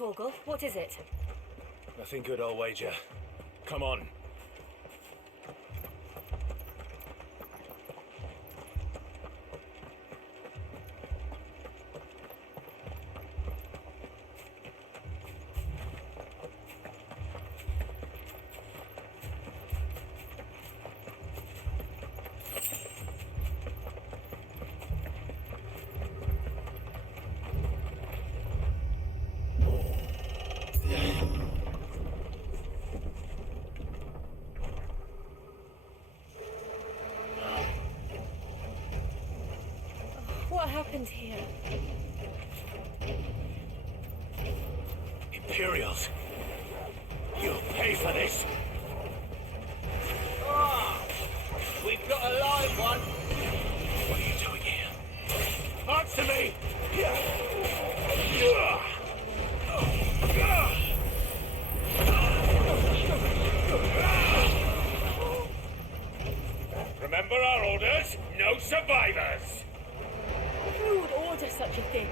Torgal, what is it? Nothing good, I'll wager. Come on. What happened here? Imperials! You'll pay for this! We've got a live one. What are you doing here? Answer me! Remember our orders? No survivors! Who would order such a thing?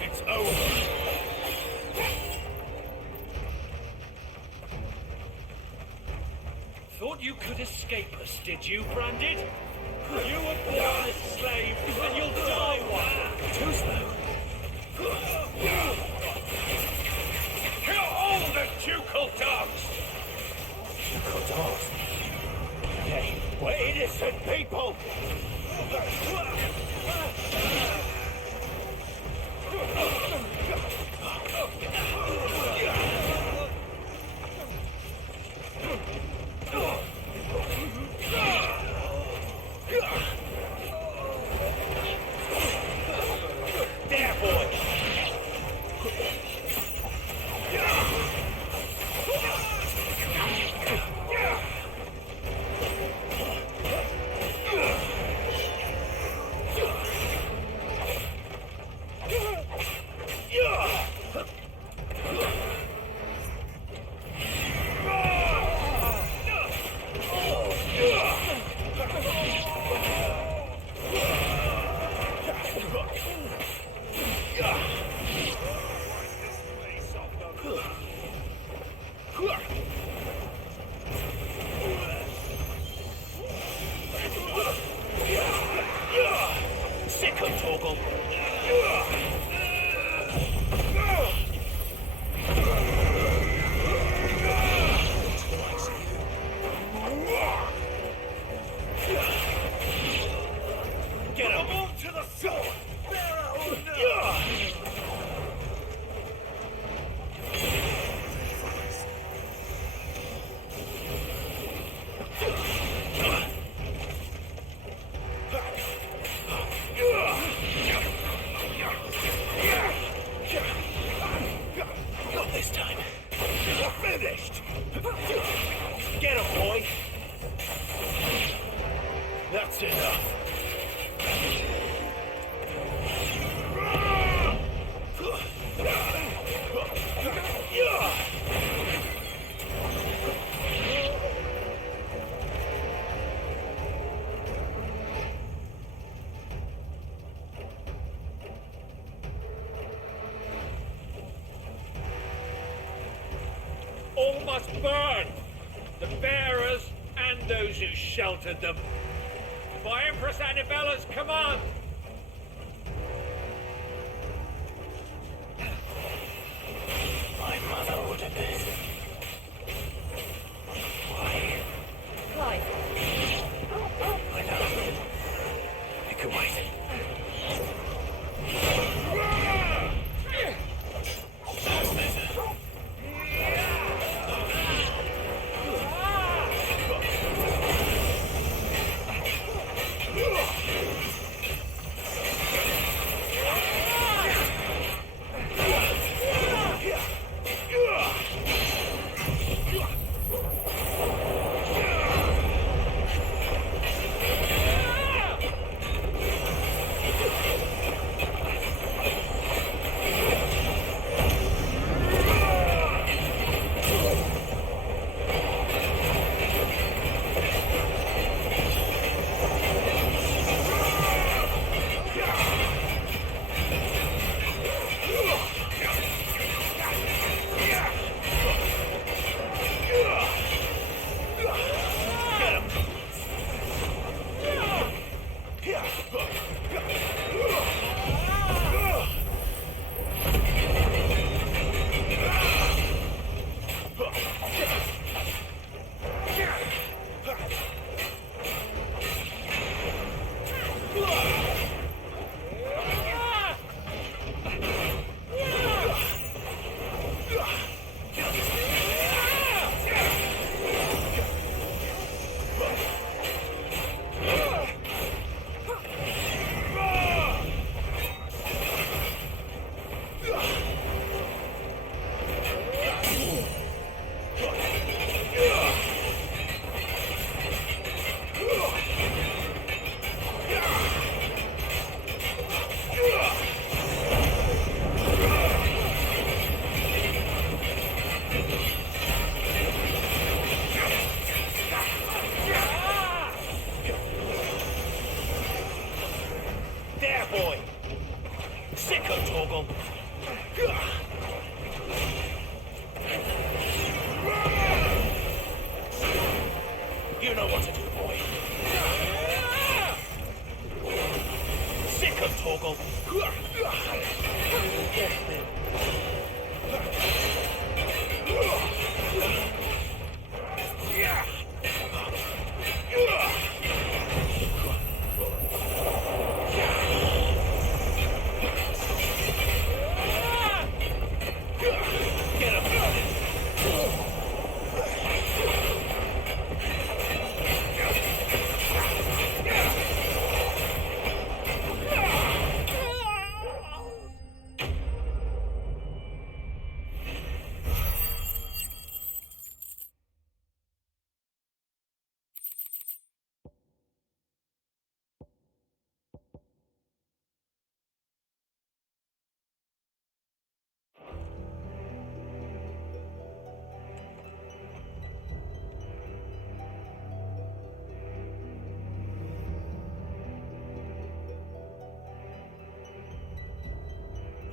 It's over! Thought you could escape us, did you, Branded? You were born a slave, and you'll die one. Too slow. Kill all the ducal dogs! Ducal dogs? Hey, we're innocent people! There, boy! Sick of Torgal! Get him! On to the sword! Not this time. You're finished! Get him, boy! That's enough! All must burn! The bearers and those who sheltered them. By Empress Annabella's command! My mother ordered this. Why? Clive, I know. It can wait. No matter. Sicko, Torgal! You know what to do, boy. Sicko, Torgal! Get him!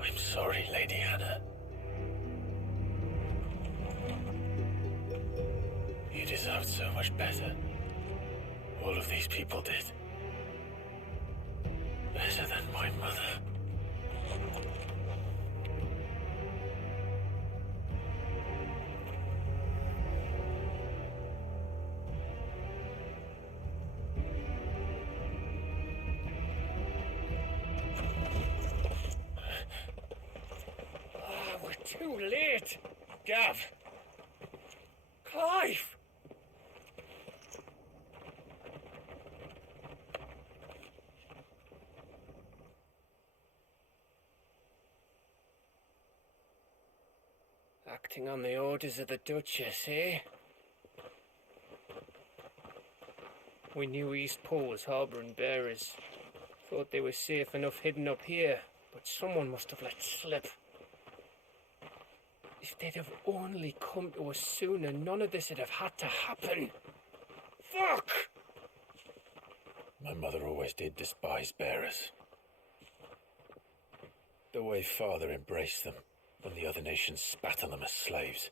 I'm sorry, Lady Hannah. You deserved so much better. All of these people did. Better than my mother. We're too late. Gav. Clive. Acting on the orders of the Duchess, eh? We knew Eastport was harbouring bearers. Thought they were safe enough hidden up here, but someone must have let slip. If they'd have only come to us sooner, none of this would have had to happen. Fuck! My mother always did despise bearers. The way Father embraced them when the other nations spat on them as slaves.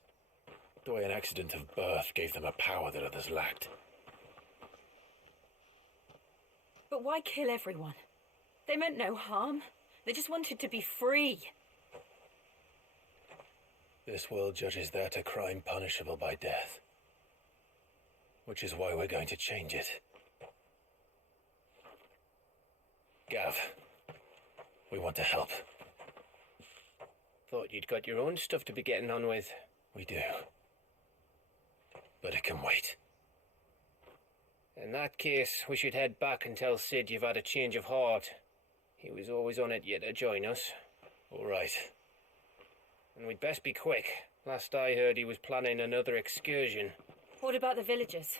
The way an accident of birth gave them a power that others lacked. But why kill everyone? They meant no harm. They just wanted to be free. This world judges that a crime punishable by death. Which is why we're going to change it. Gav, we want to help. Thought you'd got your own stuff to be getting on with. We do. But it can wait. In that case, we should head back and tell Sid you've had a change of heart. He was always on it yet to join us. All right. And we'd best be quick. Last I heard, he was planning another excursion. What about the villagers?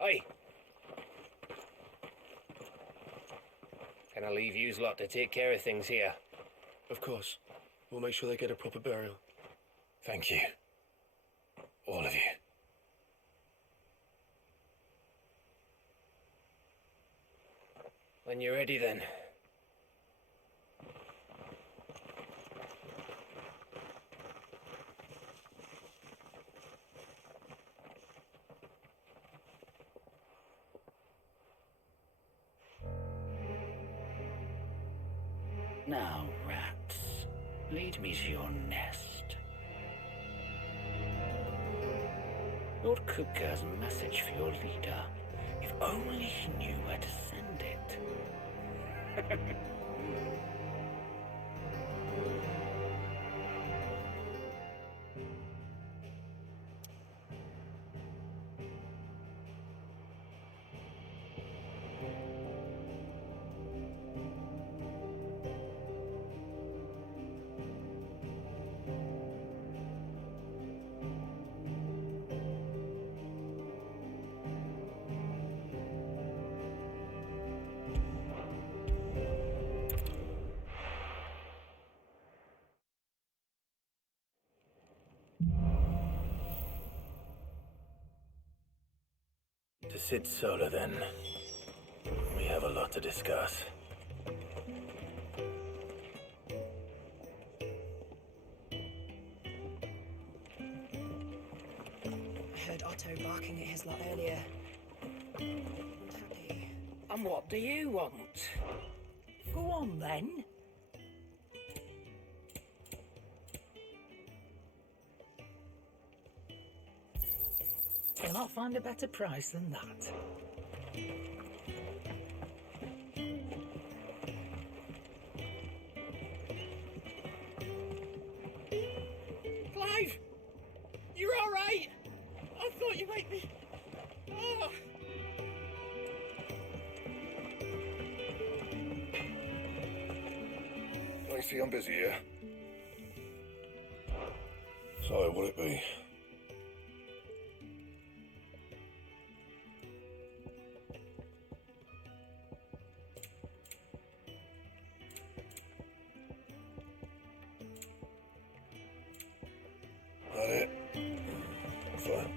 Aye. Can I leave yous lot to take care of things here? Of course. We'll make sure they get a proper burial. Thank you. All of you. When you're ready, then. Now, rats, lead me to your nest. Lord Kupka has a message for your leader. If only he knew where to send it. To Sid Solar, then. We have a lot to discuss. Otto barking at his lot earlier. Unhappy. And what do you want? Go on then. Cannot find a better price than that. Clive! You're alright! I thought you might be... Oh. Lacey, I'm busy here. So, will it be? That it? Fine.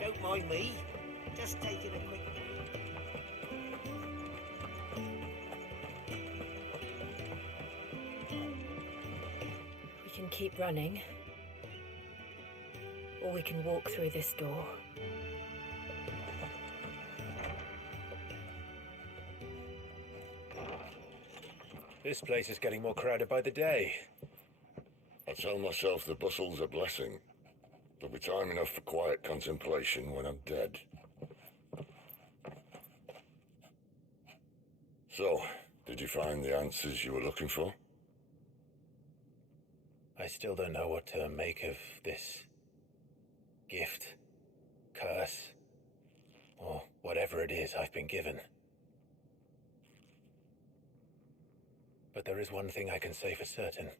Don't mind me. Just taking a quick... We can keep running. Or we can walk through this door. This place is getting more crowded by the day. I tell myself the bustle's a blessing. There'll be time enough for quiet contemplation when I'm dead. So, did you find the answers you were looking for? I still don't know what to make of this gift, curse, or whatever it is I've been given. But there is one thing I can say for certain.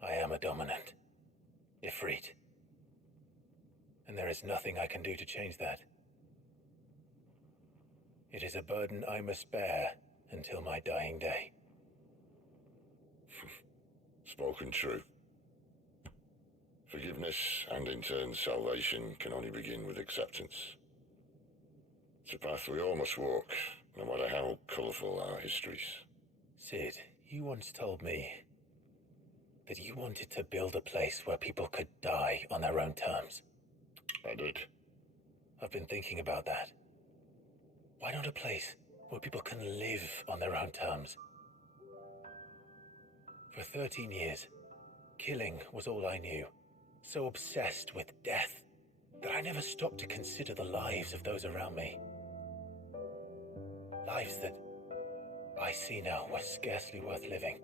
I am a dominant, Ifrit. And there is nothing I can do to change that. It is a burden I must bear until my dying day. Spoken true. Forgiveness and in turn salvation can only begin with acceptance. It's a path we all must walk, no matter how colourful our histories. Sid, you once told me that you wanted to build a place where people could die on their own terms. I did. I've been thinking about that. Why not a place where people can live on their own terms? For 13 years, killing was all I knew. So obsessed with death that I never stopped to consider the lives of those around me. Lives that I see now were scarcely worth living.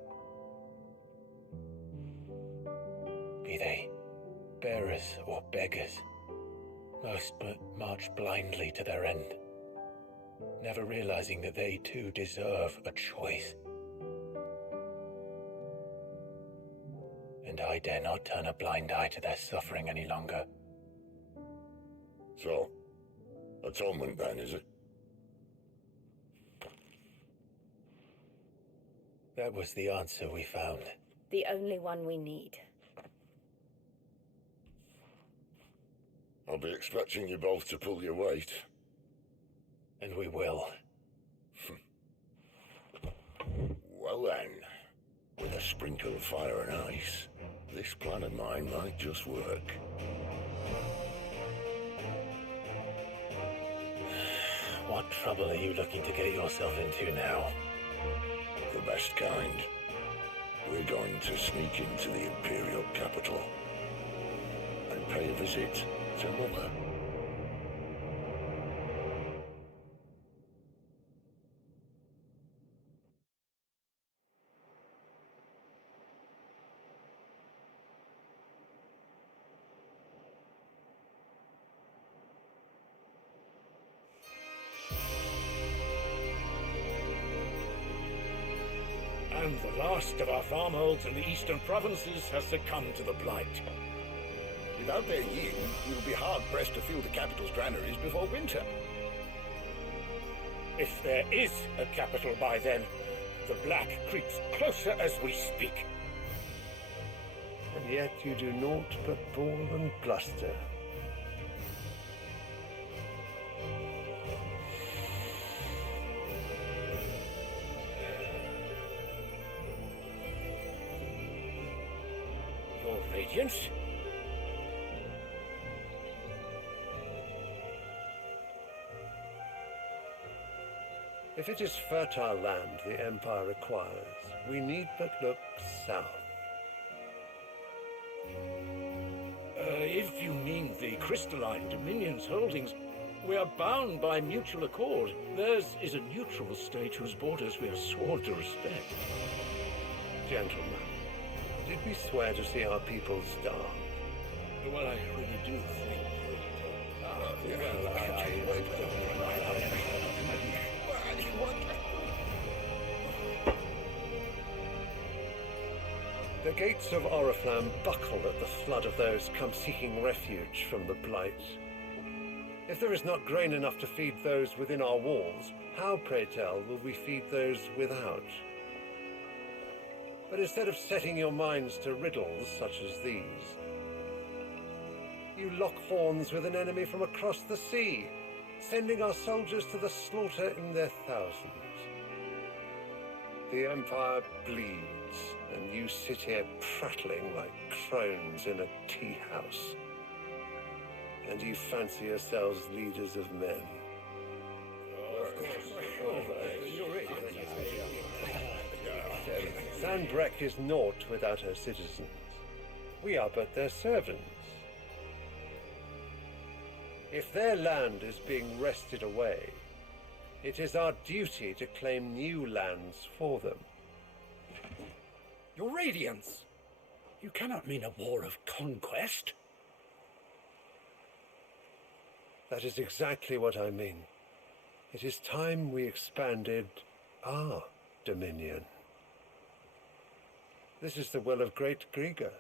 Be they bearers or beggars, most march blindly to their end, never realizing that they too deserve a choice. And I dare not turn a blind eye to their suffering any longer. So, atonement then, is it? That was the answer we found. The only one we need. I'll be expecting you both to pull your weight. And we will. Well then, with a sprinkle of fire and ice, this plan of mine might just work. What trouble are you looking to get yourself into now? The best kind. We're going to sneak into the Imperial capital and pay a visit to Mother. And the last of our farmholds in the eastern provinces has succumbed to the blight. Without their yin, we will be hard-pressed to fill the capital's granaries before winter. If there is a capital by then, the black creeps closer as we speak. And yet you do naught but bawl and bluster. Radiance? If it is fertile land the Empire requires, we need but look south. If you mean the crystalline Dominion's holdings, we are bound by mutual accord. Theirs is a neutral state whose borders we are sworn to respect. Gentlemen, did we swear to see our people starve? Well, I really do think The gates of Oriflamme buckle at the flood of those come seeking refuge from the Blight. If there is not grain enough to feed those within our walls, how, pray tell, will we feed those without? But instead of setting your minds to riddles such as these, you lock horns with an enemy from across the sea, sending our soldiers to the slaughter in their thousands. The Empire bleeds, and you sit here prattling like crones in a tea house. And you fancy yourselves leaders of men. Sanbreque is naught without her citizens. We are but their servants. If their land is being wrested away, it is our duty to claim new lands for them. Your Radiance! You cannot mean a war of conquest. That is exactly what I mean. It is time we expanded our dominion. This is the will of great Griga.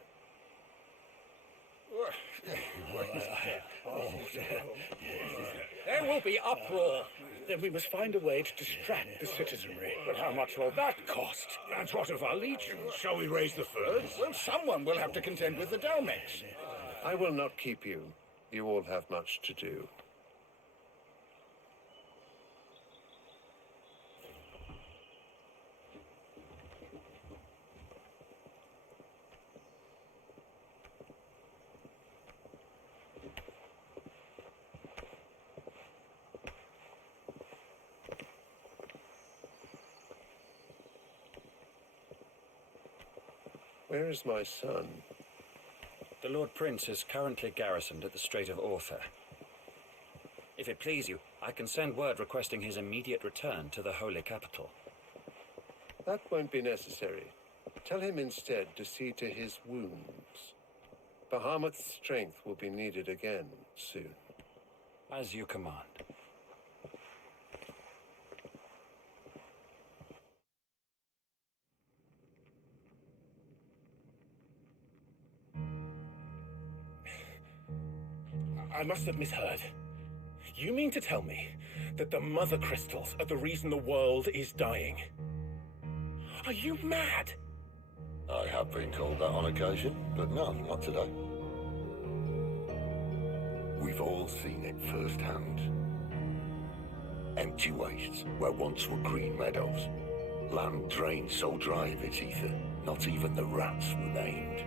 There will be uproar. Then we must find a way to distract the citizenry. But how much will that cost? And what of our legions? Shall we raise the furs? Well, someone will have to contend with the Dalmex. I will not keep you. You all have much to do. Where is my son? The Lord Prince is currently garrisoned at the Strait of Ortha. If it please you, I can send word requesting his immediate return to the Holy Capital. That won't be necessary. Tell him instead to see to his wounds. Bahamut's strength will be needed again soon. As you command. I must have misheard. You mean to tell me that the Mother Crystals are the reason the world is dying? Are you mad? I have been called that on occasion, but no, not today. We've all seen it firsthand. Empty wastes where once were green meadows. Land drained so dry of its ether, not even the rats remained.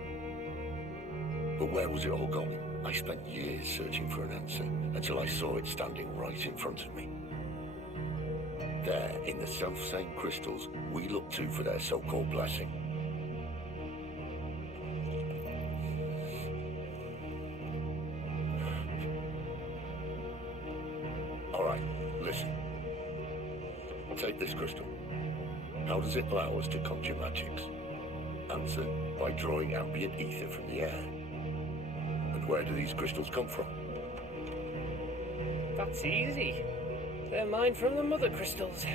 But where was it all going? I spent years searching for an answer, until I saw it standing right in front of me. There, in the self-same crystals we look to for their so-called blessing. All right, listen. Take this crystal. How does it allow us to conjure magics? Answer, by drawing ambient ether from the air. And where do these crystals come from? That's easy. They're mine from the Mother Crystals.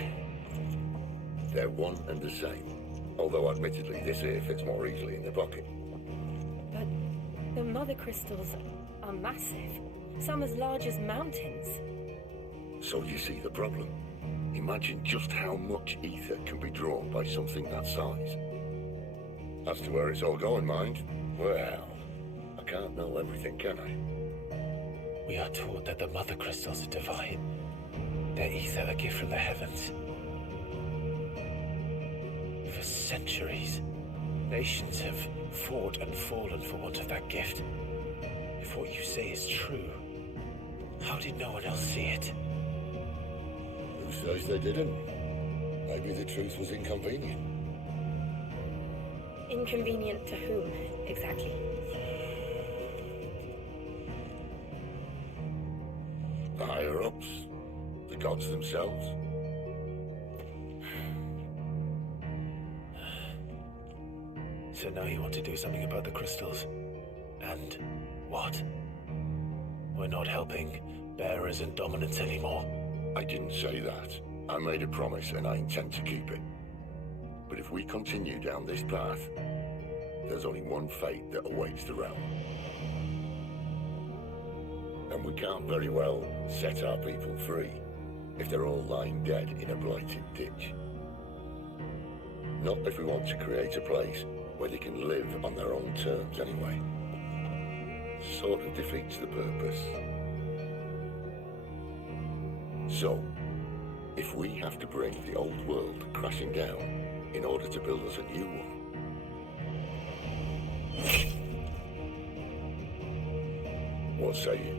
They're one and the same. Although admittedly this here fits more easily in the pocket. But the Mother Crystals are massive. Some as large as mountains. So you see the problem. Imagine just how much ether can be drawn by something that size. As to where it's all going, mind, well, I can't know everything, can I? We are taught that the Mother Crystals are divine. Their ether a gift from the heavens. For centuries, Nations have fought and fallen for want of that gift. If what you say is true, how did no one else see it? Who says they didn't? Maybe the truth was inconvenient. Inconvenient to whom, exactly? The higher-ups, the gods themselves. So now you want to do something about the crystals. And what? We're not helping bearers and dominants anymore. I didn't say that. I made a promise and I intend to keep it. But if we continue down this path, there's only one fate that awaits the realm. And we can't very well set our people free if they're all lying dead in a blighted ditch. Not if we want to create a place where they can live on their own terms anyway. Sort of defeats the purpose. So, if we have to bring the old world crashing down in order to build us a new one, what say you?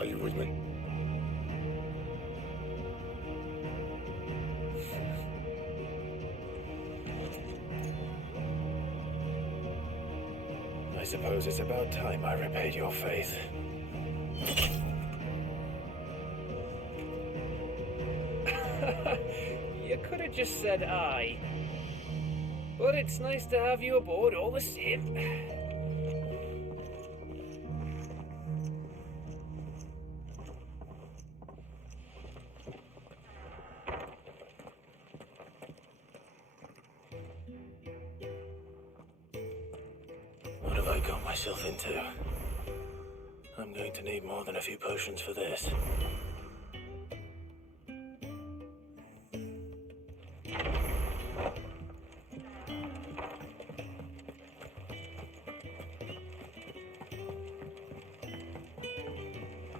Are you with me? I suppose it's about time I repaid your faith. You could have just said aye. But it's nice to have you aboard all the same. What have I got myself into? I'm going to need more than a few potions for this.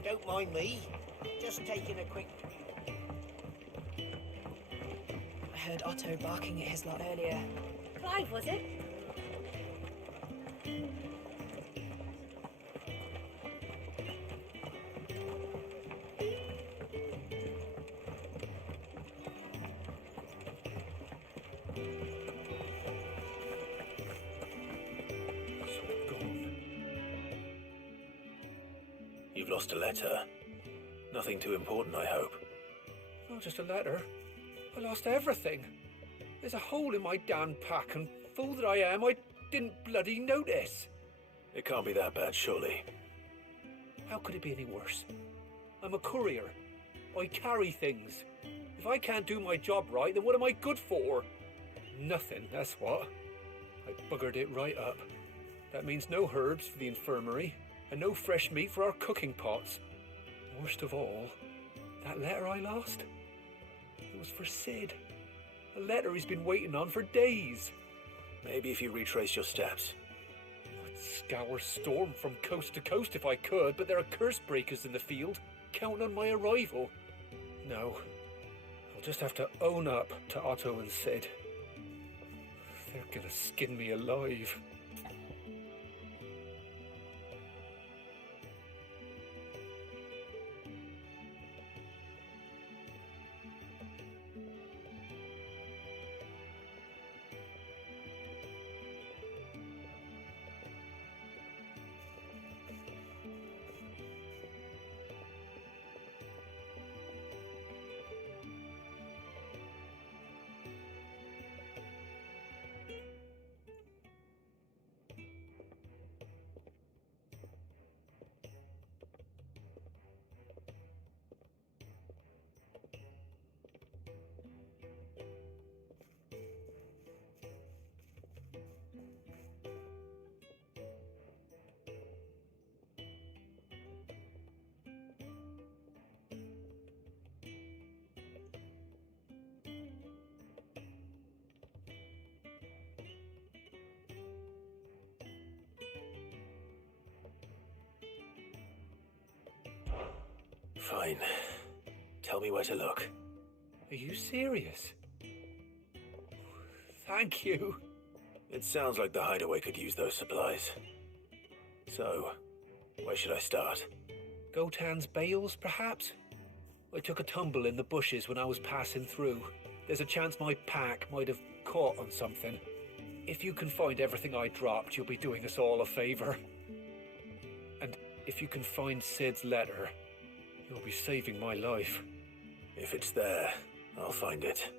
Don't mind me. Just taking a quick... I heard Otto barking at his lot earlier. Clive, was it? You've lost a letter. Nothing too important, I hope. Not just a letter. I lost everything. There's a hole in my damn pack, and fool that I am, I didn't bloody notice. It can't be that bad, surely. How could it be any worse? I'm a courier. I carry things. If I can't do my job right, then what am I good for? Nothing, that's what. I buggered it right up. That means no herbs for the infirmary, and no fresh meat for our cooking pots. Worst of all, that letter I lost, it was for Sid. A letter he's been waiting on for days. Maybe if you retrace your steps. I'd scour Storm from coast to coast if I could, but there are curse breakers in the field, counting on my arrival. No, I'll just have to own up to Otto and Sid. They're gonna skin me alive. Fine. Tell me where to look. Are you serious? Thank you. It sounds like the hideaway could use those supplies. So, where should I start? Gotan's bales, perhaps? I took a tumble in the bushes when I was passing through. There's a chance my pack might have caught on something. If you can find everything I dropped, you'll be doing us all a favor. And if you can find Sid's letter, you'll be saving my life. If it's there, I'll find it.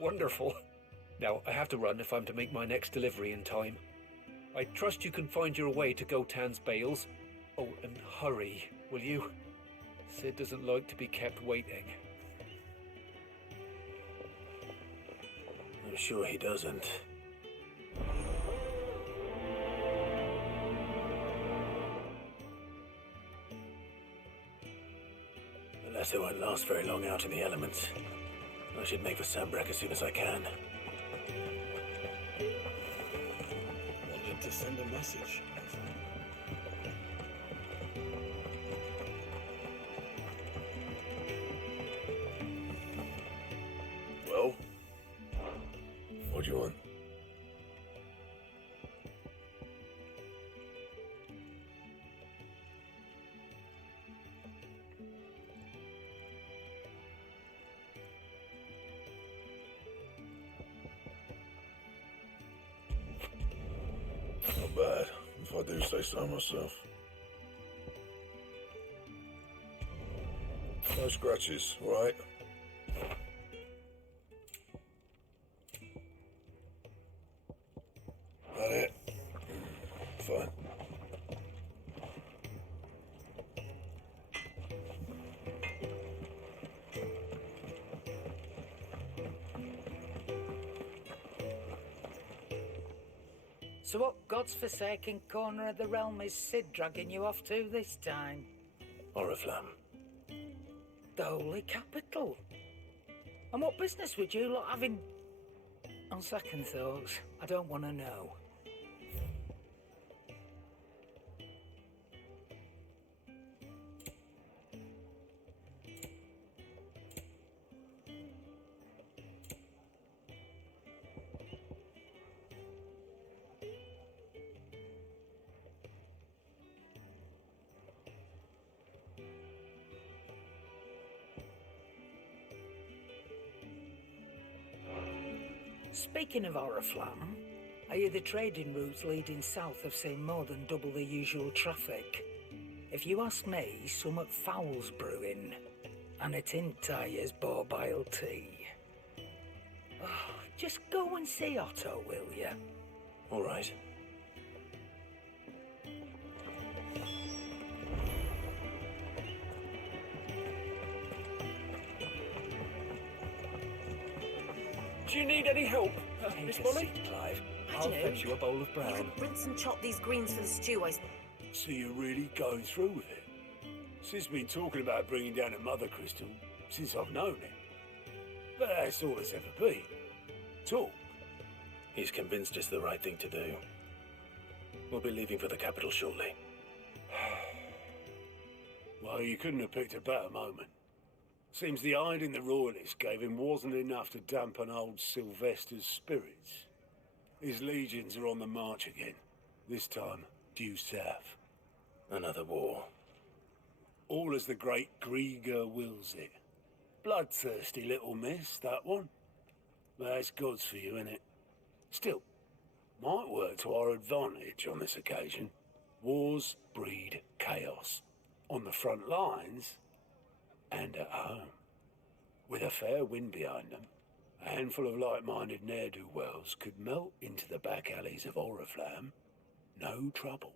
Wonderful. Now, I have to run if I'm to make my next delivery in time. I trust you can find your way to Gotan's bales. Oh, and hurry, will you? Sid doesn't like to be kept waiting. I'm sure he doesn't. The letter won't last very long out in the elements. I should make for Sambrek as soon as I can. Wanted to send a message. Well? What do you want? Not bad, if I do say so myself. No scratches, all right? That it? Fine. So what God's forsaken corner of the realm is Sid dragging you off to this time? Oriflamme. The Holy Capital. And what business would you lot have in... On second thoughts, I don't want to know. Speaking of Oriflamme, I hear the trading routes leading south have seen more than double the usual traffic. If you ask me, somewhat foul's brewing, and it ain't Tyre's borbile tea. Oh, just go and see Otto, will you? All right. Do you need any help, Miss Molly? Clive. I I'll don't know. fetch you a bowl of You brown. could rinse and chop these greens for the stew, So you're really going through with it? Sid's been talking about bringing down a mother crystal since I've known him. But that's all it's ever been. Talk. He's convinced it's the right thing to do. We'll be leaving for the capital shortly. Well, you couldn't have picked a better moment. Seems the hiding the royalists gave him wasn't enough to dampen old Sylvester's spirits. His legions are on the march again, this time due south. Another war. All as the great Grieger wills it. Bloodthirsty little miss, that one. But that's God's for you, innit? Still, might work to our advantage on this occasion. Wars breed chaos. On the front lines, and at home. With a fair wind behind them, a handful of like-minded ne'er-do-wells could melt into the back alleys of Oriflamme. No trouble.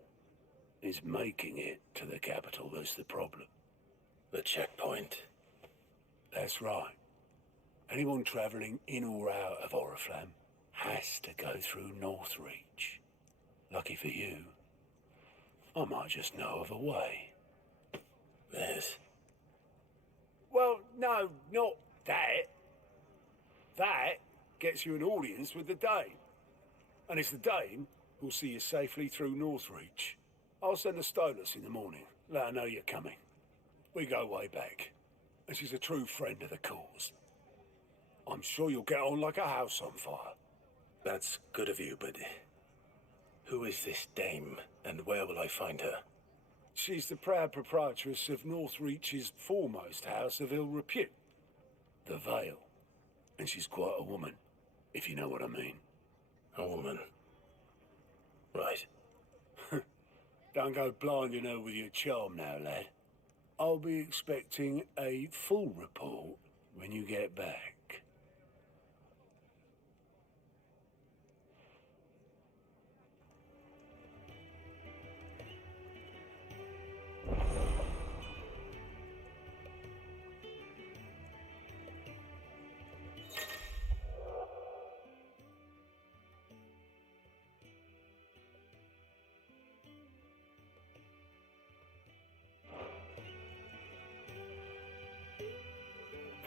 It's making it to the capital that's the problem. The checkpoint. That's right. Anyone travelling in or out of Oriflamme has to go through Northreach. Lucky for you, I might just know of a way. There's... Well, no, not that. That gets you an audience with the Dane. And it's the Dane who'll see you safely through Northreach. I'll send the Stolas in the morning, let her know you're coming. We go way back, and she's a true friend of the cause. I'm sure you'll get on like a house on fire. That's good of you, but who is this dame, and where will I find her? She's the proud proprietress of Northreach's foremost house of ill repute, the Vale. And she's quite a woman, if you know what I mean. A woman. Right. Don't go blinding her with your charm now, lad. I'll be expecting a full report when you get back.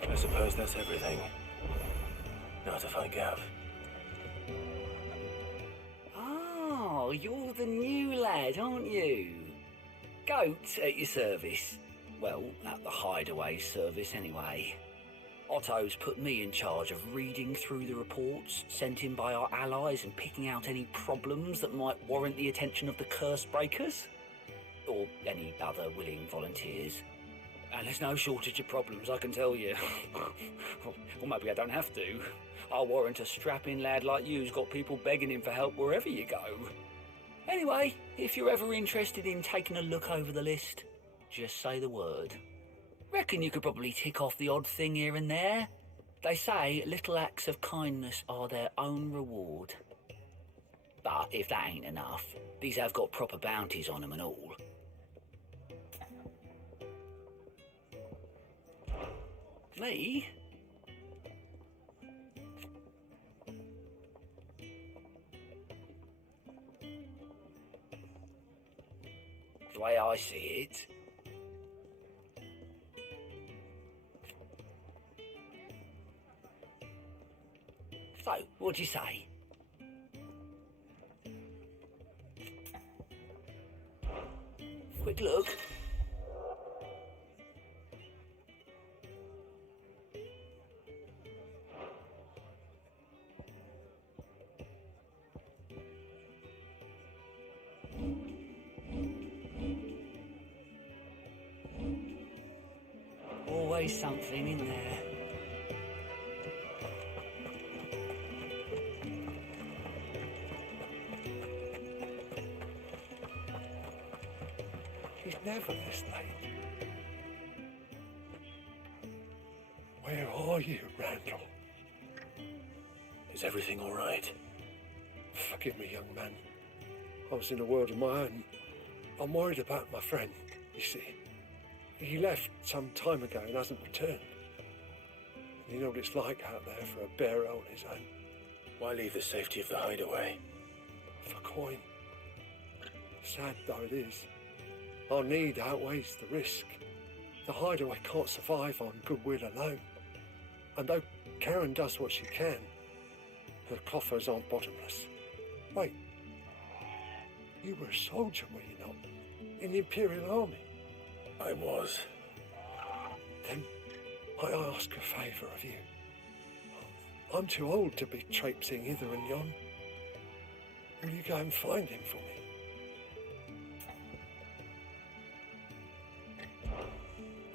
I suppose that's everything. Now to find Gav. Oh, you're the new lad, aren't you? Goat at your service. Well, at the hideaway service anyway. Otto's put me in charge of reading through the reports sent in by our allies and picking out any problems that might warrant the attention of the curse breakers. Or any other willing volunteers. And there's no shortage of problems, I can tell you. Or maybe I don't have to. I'll warrant a strapping lad like you's got people begging him for help wherever you go. Anyway, if you're ever interested in taking a look over the list, just say the word. Reckon you could probably tick off the odd thing here and there. They say little acts of kindness are their own reward. But if that ain't enough, these have got proper bounties on them and all. Me? The way I see it. So, what'd you say? Quick look. Always something in there. He's never this late. Where are you, Randall? Is everything all right? Forgive me, young man. I was in a world of my own. I'm worried about my friend, you see. He left some time ago and hasn't returned. And you know what it's like out there for a bearer on his own. Why leave the safety of the hideaway? For coin. Sad though it is, our need outweighs the risk. The hideaway can't survive on goodwill alone. And though Karen does what she can, her coffers aren't bottomless. Wait, you were a soldier, were you not? In the Imperial Army? I was. Then I ask a favour of you. I'm too old to be traipsing hither and yon. Will you go and find him for me?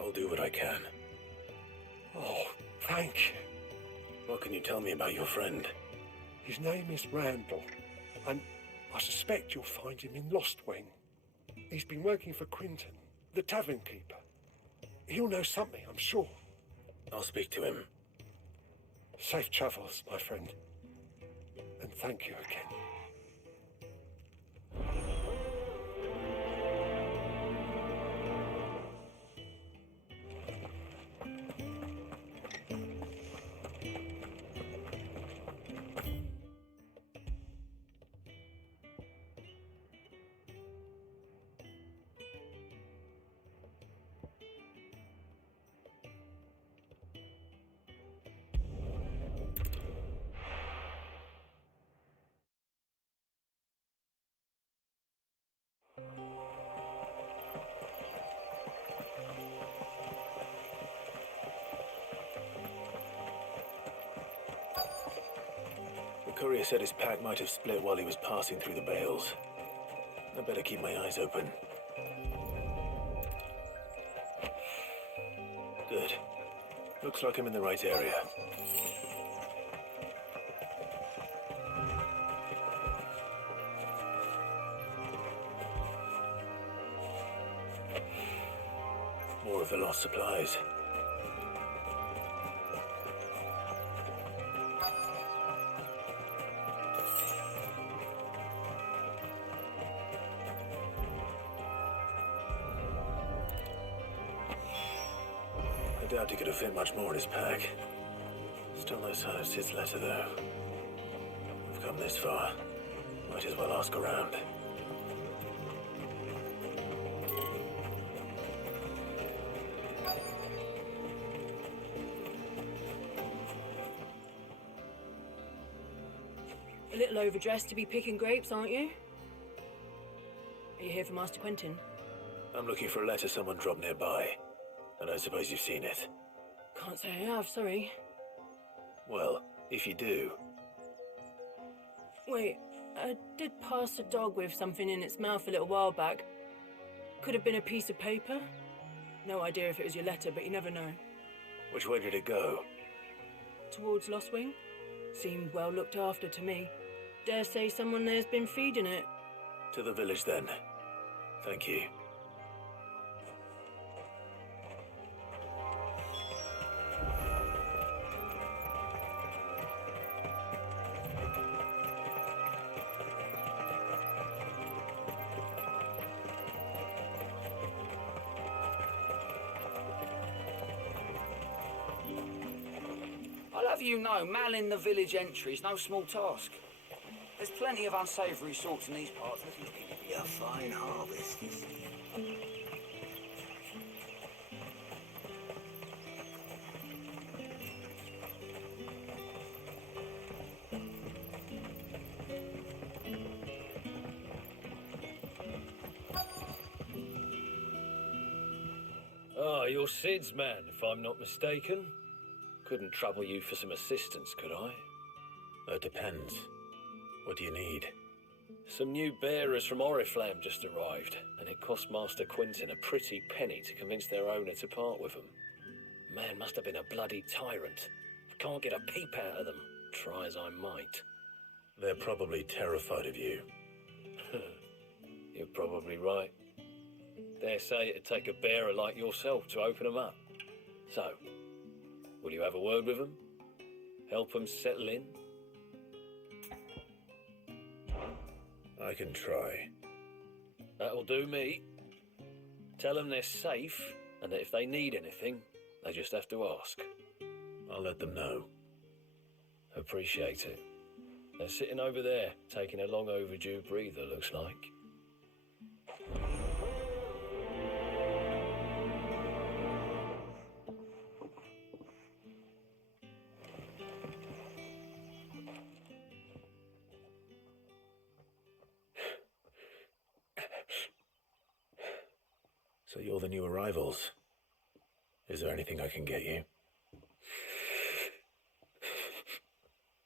I'll do what I can. Oh, thank you. What can you tell me about your friend? His name is Randall, and I suspect you'll find him in Lostwing. He's been working for Quinton, the tavern keeper. He'll know something, I'm sure. I'll speak to him. Safe travels, my friend. And thank you again. courier said his pack might have split while he was passing through the bales. I better keep my eyes open. Good. Looks like I'm in the right area. More of the lost supplies. I doubt he could have fit much more in his pack. Still no sign of Sid's letter, though. We've come this far. Might as well ask around. A little overdressed to be picking grapes, aren't you? Are you here for Master Quentin? I'm looking for a letter someone dropped nearby. I don't suppose you've seen it. Can't say I have, sorry. Well, if you do... Wait, I did pass a dog with something in its mouth a little while back. Could have been a piece of paper. No idea if it was your letter, but you never know. Which way did it go? Towards Lostwing. Seemed well looked after to me. Dare say someone there's been feeding it. To the village, then. Thank you. I'll have you know, malling the village entry is no small task. There's plenty of unsavoury sorts in these parts. It's looking to be a fine harvest, you see. Ah, you're Sid's man, if I'm not mistaken. Couldn't trouble you for some assistance, could I? That depends. What do you need? Some new bearers from Oriflamme just arrived, and it cost Master Quentin a pretty penny to convince their owner to part with them. Man must have been a bloody tyrant. I can't get a peep out of them, try as I might. They're probably terrified of you. You're probably right. Dare say it'd take a bearer like yourself to open them up. So, will you have a word with them? Help them settle in? I can try. That'll do me. Tell them they're safe, and that if they need anything, they just have to ask. I'll let them know. Appreciate it. They're sitting over there, taking a long overdue breather, looks like. So you're the new arrivals. Is there anything I can get you?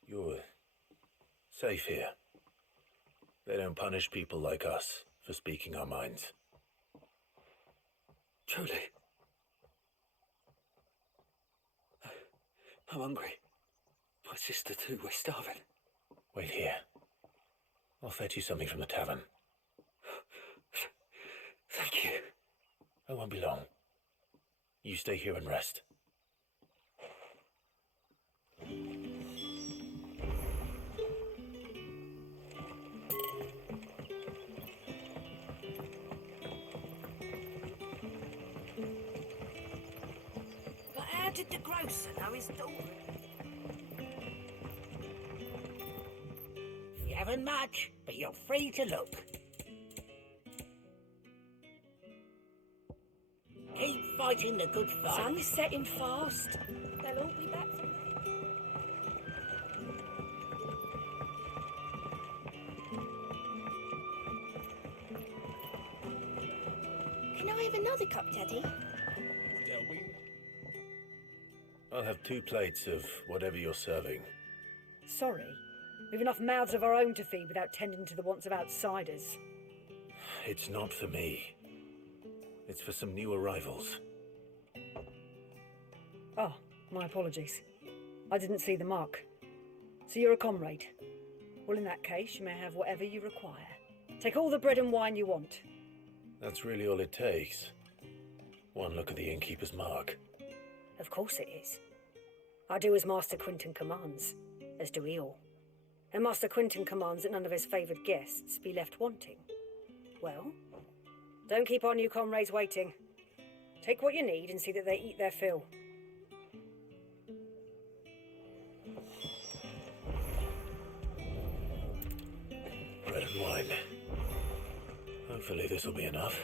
You're safe here. They don't punish people like us for speaking our minds. Truly. I'm hungry. My sister too, we're starving. Wait here. I'll fetch you something from the tavern. Thank you. I won't be long. You stay here and rest. But how did the grocer know his daughter? You haven't much, but you're free to look. Keep fighting the good fight. Sun's setting fast. They'll all be back from Can I have another cup, Teddy? I'll have 2 plates of whatever you're serving. Sorry, We've enough mouths of our own to feed without tending to the wants of outsiders. It's not for me. It's for some new arrivals. Oh, my apologies. I didn't see the mark. So you're a comrade. Well, in that case, you may have whatever you require. Take all the bread and wine you want. That's really all it takes. One look at the innkeeper's mark. Of course it is. I do as Master Quinton commands, as do we all. And Master Quinton commands that none of his favoured guests be left wanting. Well, don't keep our new comrades waiting. Take what you need and see that they eat their fill. Bread and wine. Hopefully this will be enough.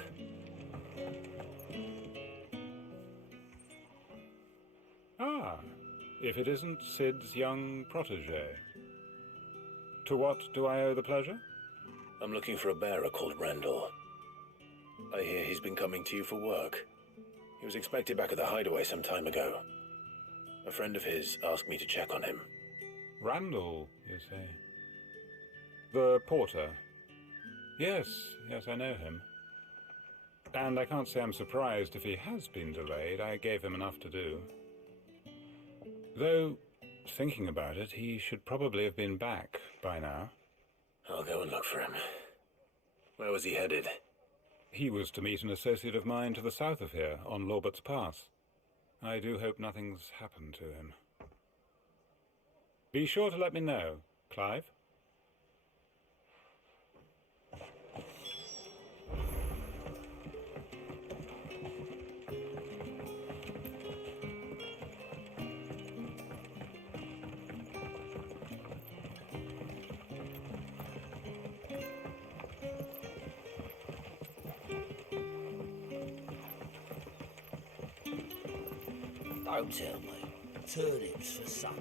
Ah, if it isn't Sid's young protege. To what do I owe the pleasure? I'm looking for a bearer called Randall. I hear he's been coming to you for work. He was expected back at the hideaway some time ago. A friend of his asked me to check on him. Randall, you say? The porter? Yes, I know him. And I can't say I'm surprised if he has been delayed. I gave him enough to do. Though, thinking about it, he should probably have been back by now. I'll go and look for him. Where was he headed? He was to meet an associate of mine to the south of here, on Lorbert's Pass. I do hope nothing's happened to him. Be sure to let me know, Clive. Don't tell me. Turnips for supper.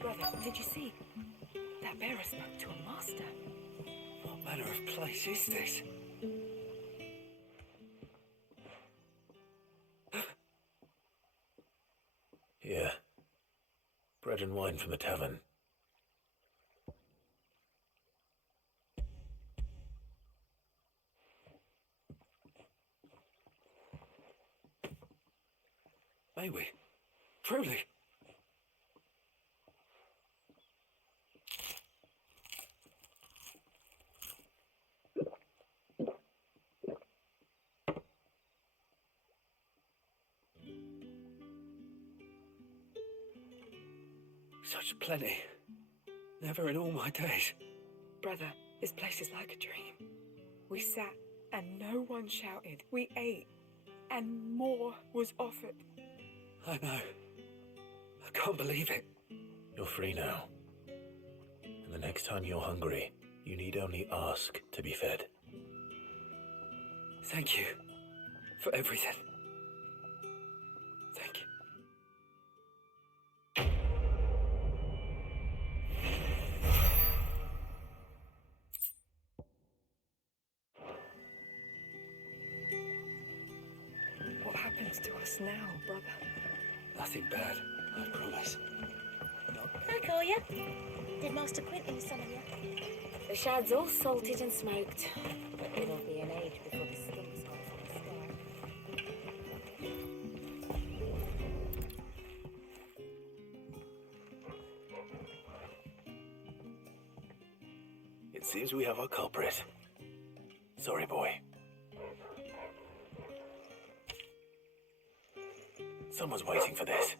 Brother, did you see? That bearer spoke to a master. What manner of place is this? Here. Bread and wine from the tavern. May we? Truly? Such plenty. Never in all my days. Brother, this place is like a dream. We sat and no one shouted. We ate and more was offered. I know. I can't believe it. You're free now. And the next time you're hungry, you need only ask to be fed. Thank you for everything. Thank you. What happens to us now, brother? Nothing bad, I promise. Hi, Collier. Did Master Quinton summon you? The shad's all salted and smoked, but it'll be an age before the skin's gone from the sky. It seems we have our culprit. Sorry, boy. Someone's waiting for this.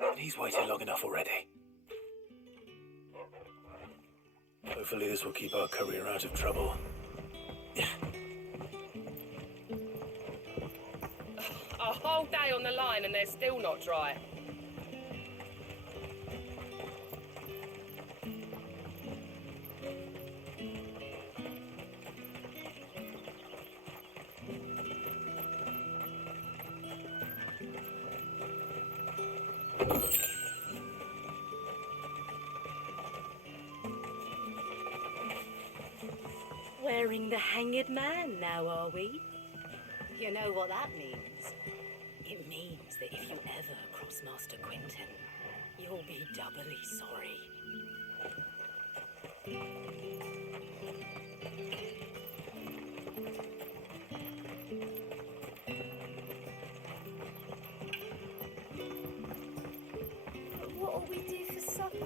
And he's waited long enough already. Hopefully this will keep our courier out of trouble. A whole day on the line and they're still not dry. Wearing the hanged man now, are we? You know what that means? It means that if you ever cross Master Quinton, you'll be doubly sorry. What'll we do for supper?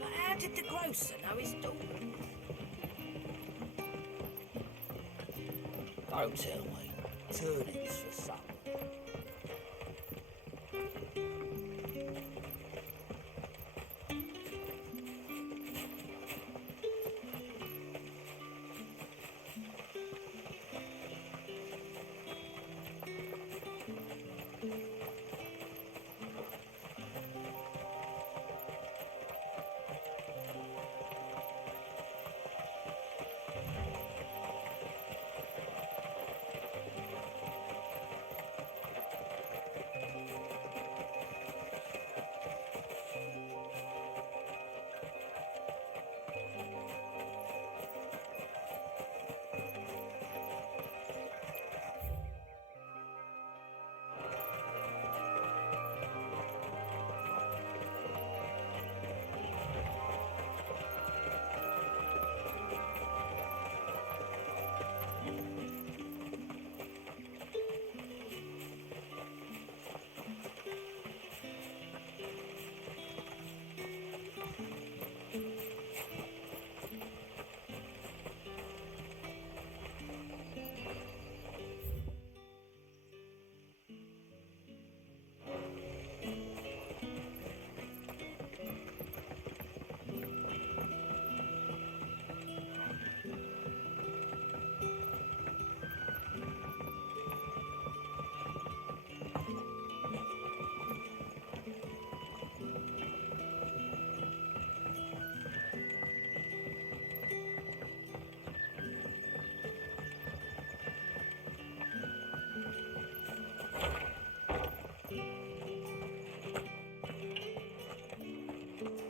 But how did the grocer know his daughter? Don't tell me. Turnips for supper.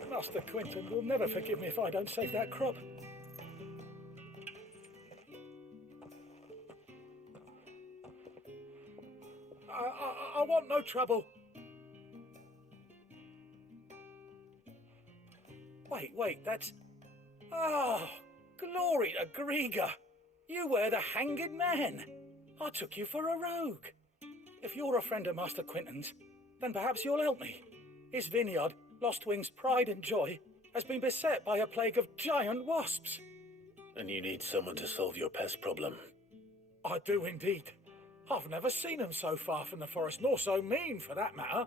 Master Quinton will never forgive me if I don't save that crop. I want no trouble. Wait, that's... Oh, glory to Griga. You were the hanged man. I took you for a rogue. If you're a friend of Master Quinton's, then perhaps you'll help me. His vineyard, Lostwing's pride and joy, has been beset by a plague of giant wasps. And you need someone to solve your pest problem. I do indeed. I've never seen them so far from the forest, nor so mean for that matter.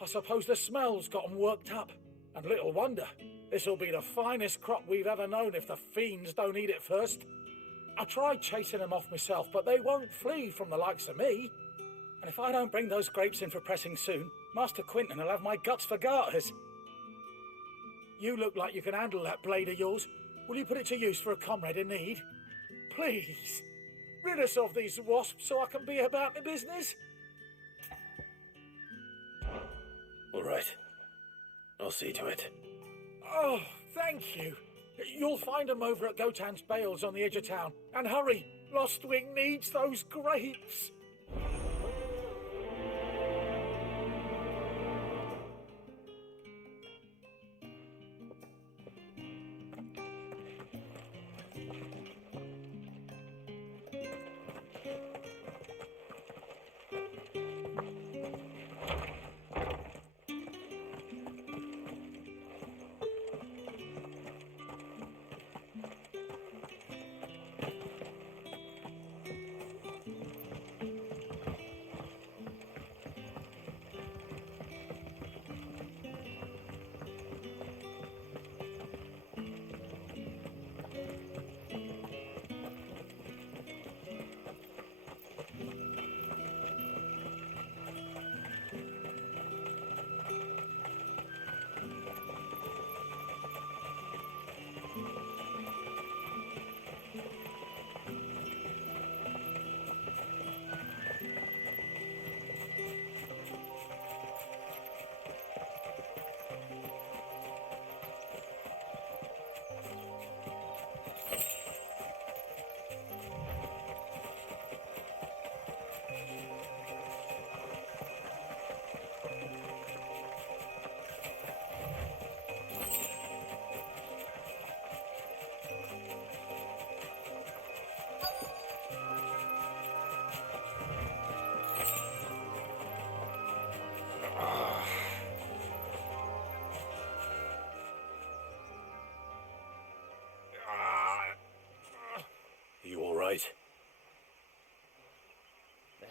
I suppose the smell's got 'em worked up. And little wonder. This'll be the finest crop we've ever known if the fiends don't eat it first. I tried chasing them off myself, but they won't flee from the likes of me. And if I don't bring those grapes in for pressing soon, Master Quinton will have my guts for garters. You look like you can handle that blade of yours. Will you put it to use for a comrade in need? Please, rid us of these wasps so I can be about my business. All right. I'll see to it. Oh, thank you. You'll find them over at Gotan's Bales on the edge of town. And hurry, Lostwing needs those grapes.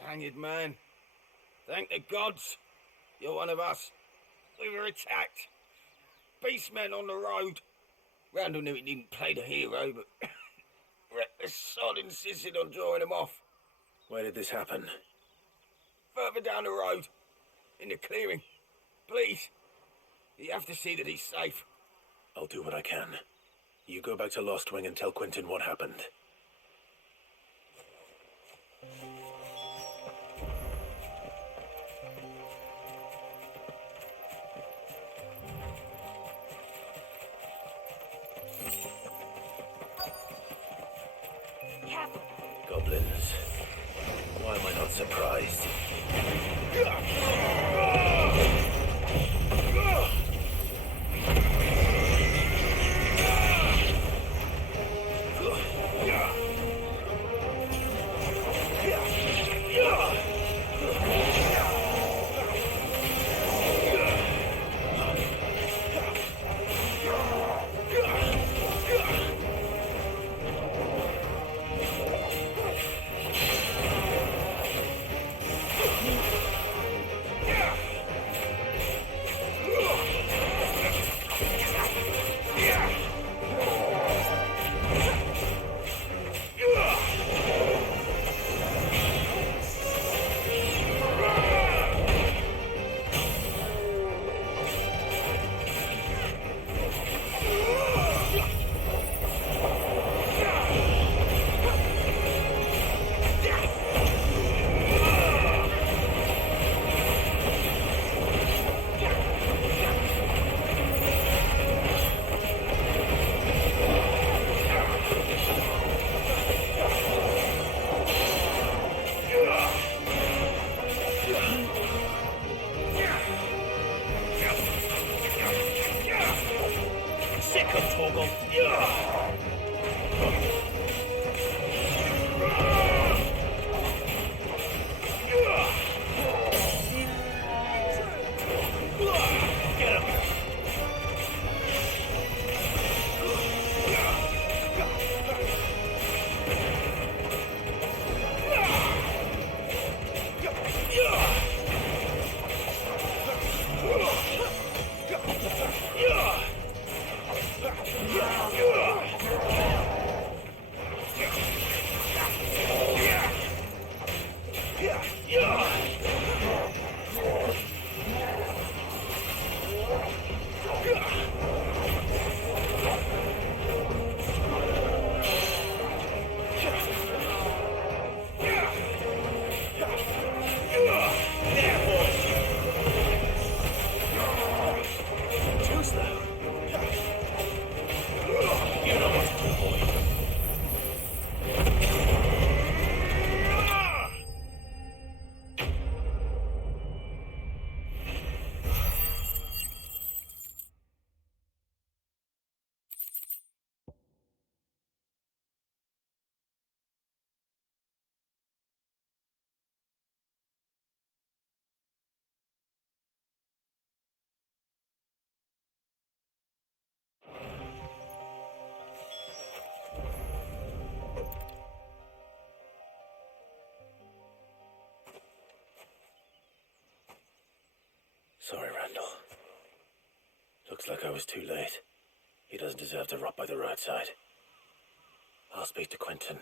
Hanged man. Thank the gods. You're one of us. We were attacked. Beastmen on the road. Randall knew he didn't play the hero, but the sod insisted on drawing him off. Where did this happen? Further down the road. In the clearing. Please. You have to see that he's safe. I'll do what I can. You go back to Lost Wing and tell Quentin what happened. Goblins. Why am I not surprised? Sorry, Randall. Looks like I was too late. He doesn't deserve to rot by the roadside. I'll speak to Quentin.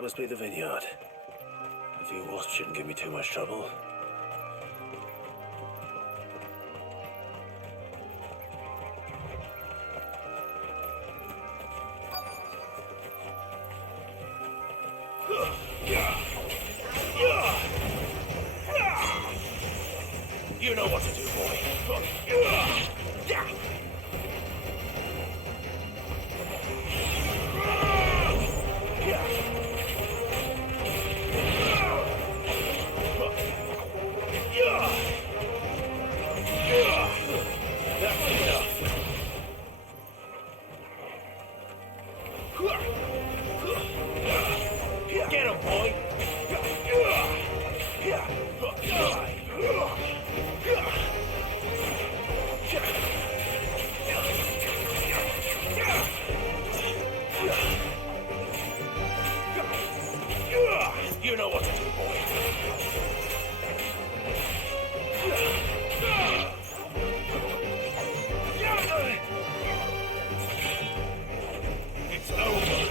That must be the vineyard. A few wasps shouldn't give me too much trouble. You know what to do, boy. Get him, boy! You know what to do, boy. It's over.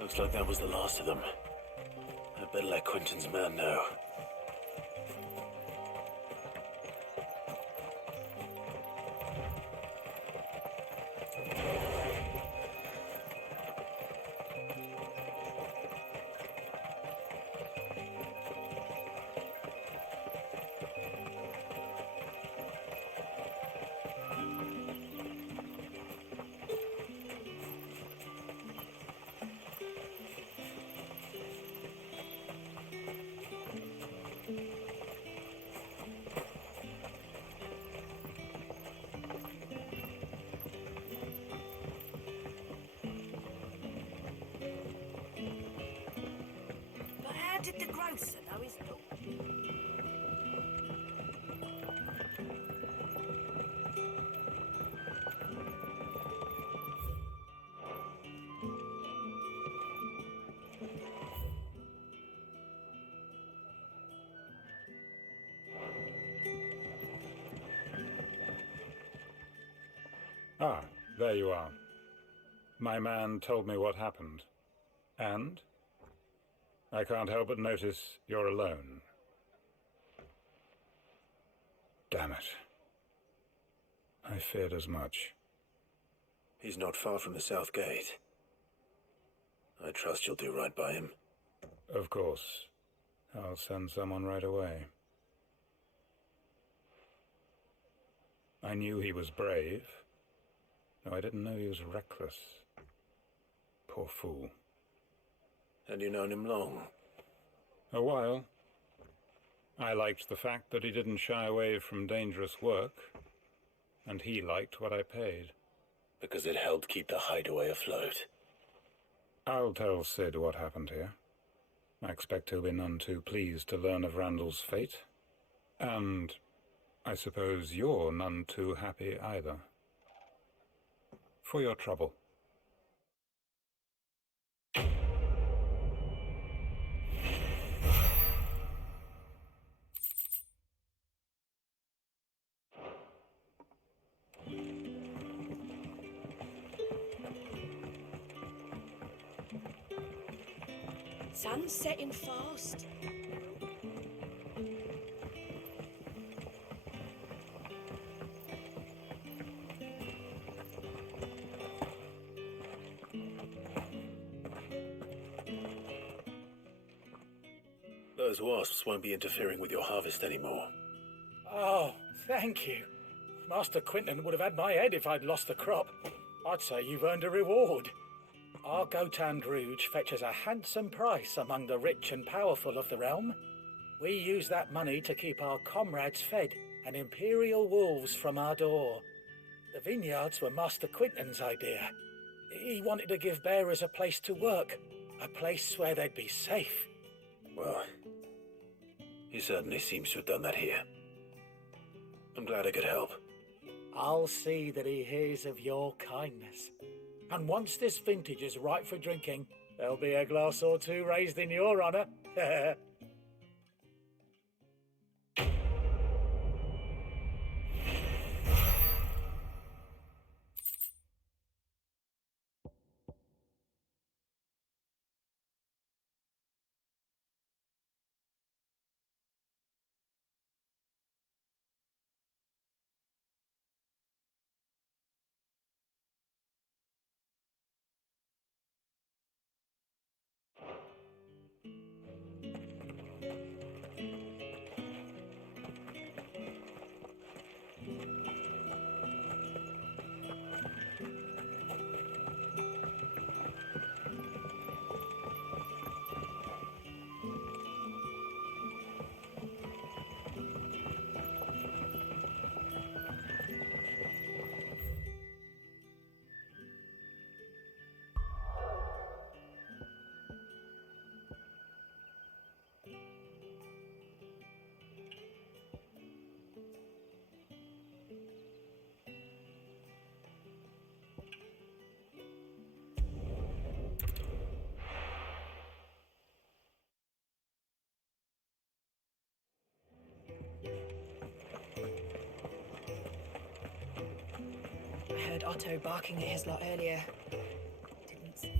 Looks like that was the last of them. I'd better let Quentin's man know. But how did the grocer know his dog? Ah, there you are. My man told me what happened. And? I can't help but notice you're alone. Damn it. I feared as much. He's not far from the south gate. I trust you'll do right by him. Of course. I'll send someone right away. I knew he was brave. No, I didn't know he was reckless. Poor fool. And you known him long? A while. I liked the fact that he didn't shy away from dangerous work, and he liked what I paid. Because it helped keep the hideaway afloat. I'll tell Sid what happened here. I expect he'll be none too pleased to learn of Randall's fate. And I suppose you're none too happy either. For your trouble. Sun's setting fast. Those wasps won't be interfering with your harvest anymore. Oh, thank you. Master Quinton would have had my head if I'd lost the crop. I'd say you've earned a reward. Our Gotand Rouge fetches a handsome price among the rich and powerful of the realm. We use that money to keep our comrades fed and imperial wolves from our door. The vineyards were Master Quinton's idea. He wanted to give bearers a place to work, a place where they'd be safe. Well, he certainly seems to have done that here. I'm glad I could help. I'll see that he hears of your kindness. And once this vintage is ripe for drinking, there'll be a glass or two raised in your honour. I heard Otto barking at his lot earlier. Didn't.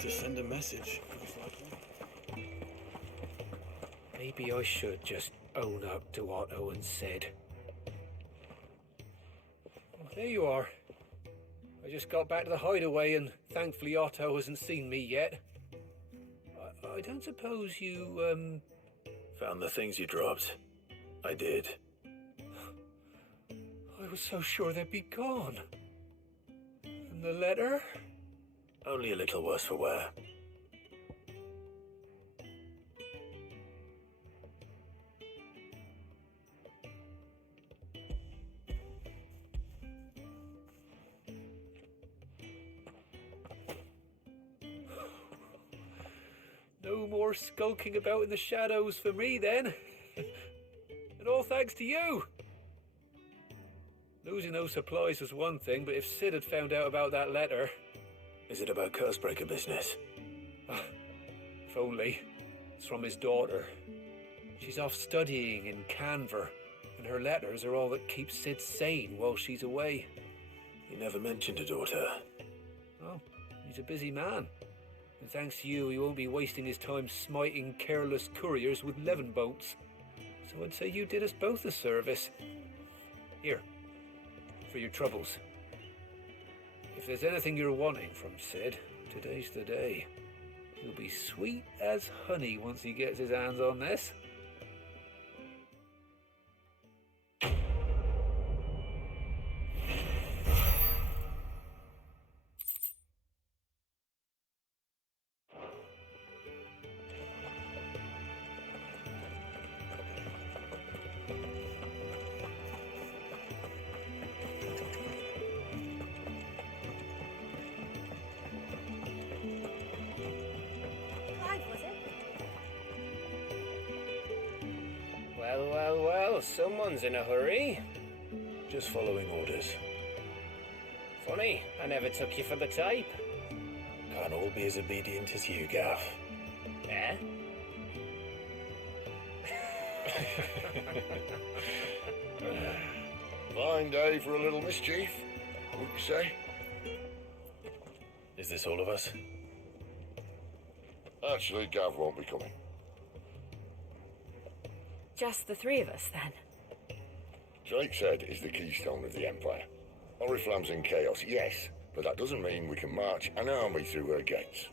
To send a message. Maybe I should just own up to what Owen said. Well, there you are. I just got back to the hideaway and thankfully Otto hasn't seen me yet. I don't suppose you, Found the things you dropped. I did. I was so sure they'd be gone. And the letter? Only a little worse for wear. No more skulking about in the shadows for me then. And all thanks to you. Losing those supplies was one thing, but if Sid had found out about that letter... Is it about Cursebreaker business? If only. It's from his daughter. She's off studying in Canver, and her letters are all that keeps Sid sane while she's away. He never mentioned a daughter. Oh, he's a busy man. And thanks to you, he won't be wasting his time smiting careless couriers with levin boats. So I'd say you did us both a service. Here, for your troubles. If there's anything you're wanting from Sid, today's the day. He'll be sweet as honey once he gets his hands on this. Well, someone's in a hurry. Just following orders. Funny, I never took you for the type. Can't all be as obedient as you, Gav. Eh? Fine day for a little mischief, would you say? Is this all of us? Actually, Gav won't be coming. Just the three of us, then? Drake's Head is the keystone of the Empire. Oriflamme's in chaos, yes, but that doesn't mean we can march an army through her gates.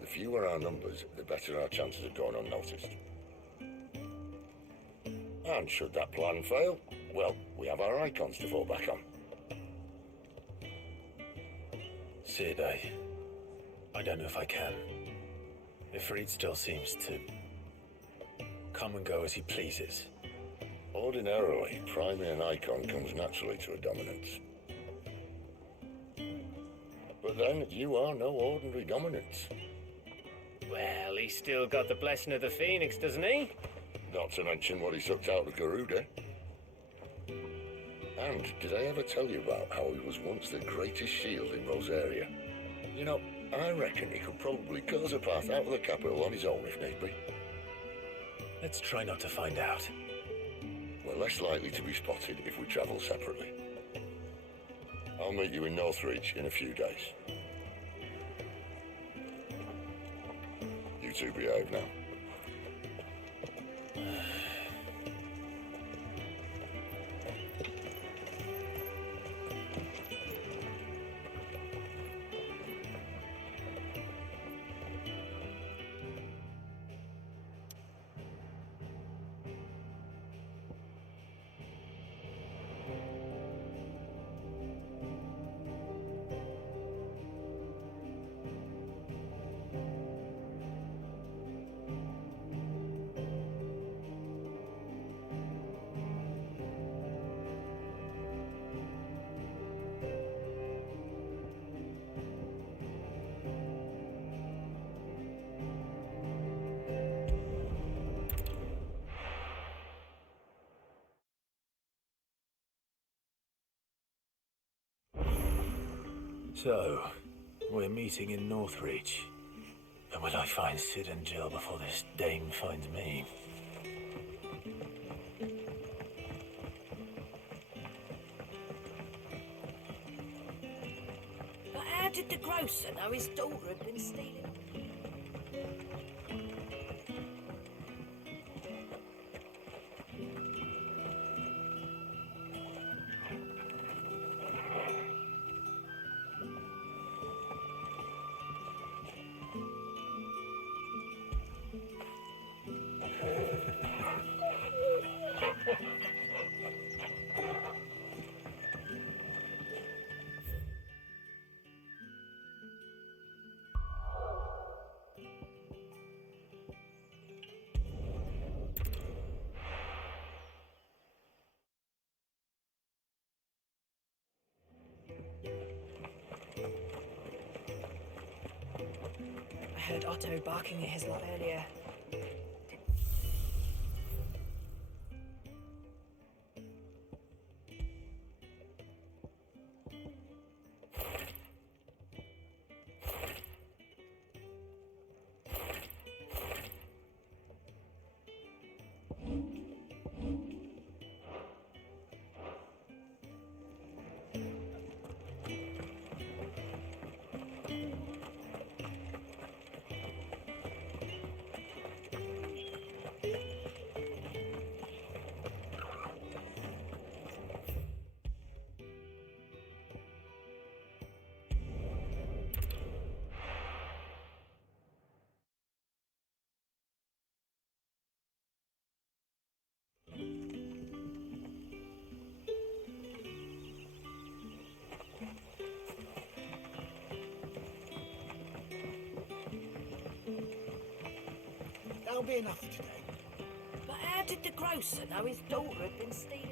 The fewer our numbers, the better our chances of going unnoticed. And should that plan fail, well, we have our icons to fall back on. Sid, I don't know if I can. Ifrit still seems to come and go as he pleases. Ordinarily, priming an icon comes naturally to a dominance. But then, you are no ordinary dominance. Well, he's still got the blessing of the Phoenix, doesn't he? Not to mention what he sucked out of Garuda. And did I ever tell you about how he was once the greatest shield in Rosaria? You know, I reckon he could probably cause a path out of the capital on his own if need be. Let's try not to find out. We're less likely to be spotted if we travel separately. I'll meet you in Northreach in a few days. You two behave now. So, we're meeting in Northreach. And will I find Sid and Jill before this dame finds me? But how did the grocer know his daughter had been stealing? I heard Otto barking at his lot earlier. That'll be enough for today. But how did the grocer know his daughter had been stealing?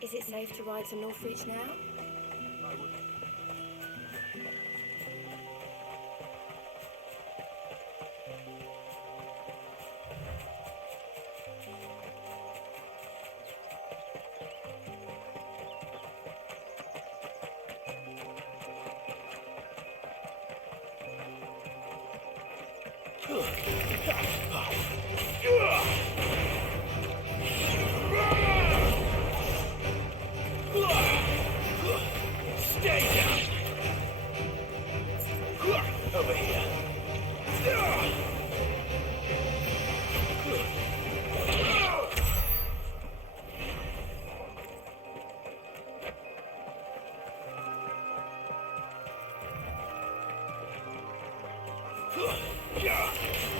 Is it safe to ride to Northreach now? Stay down! Over here.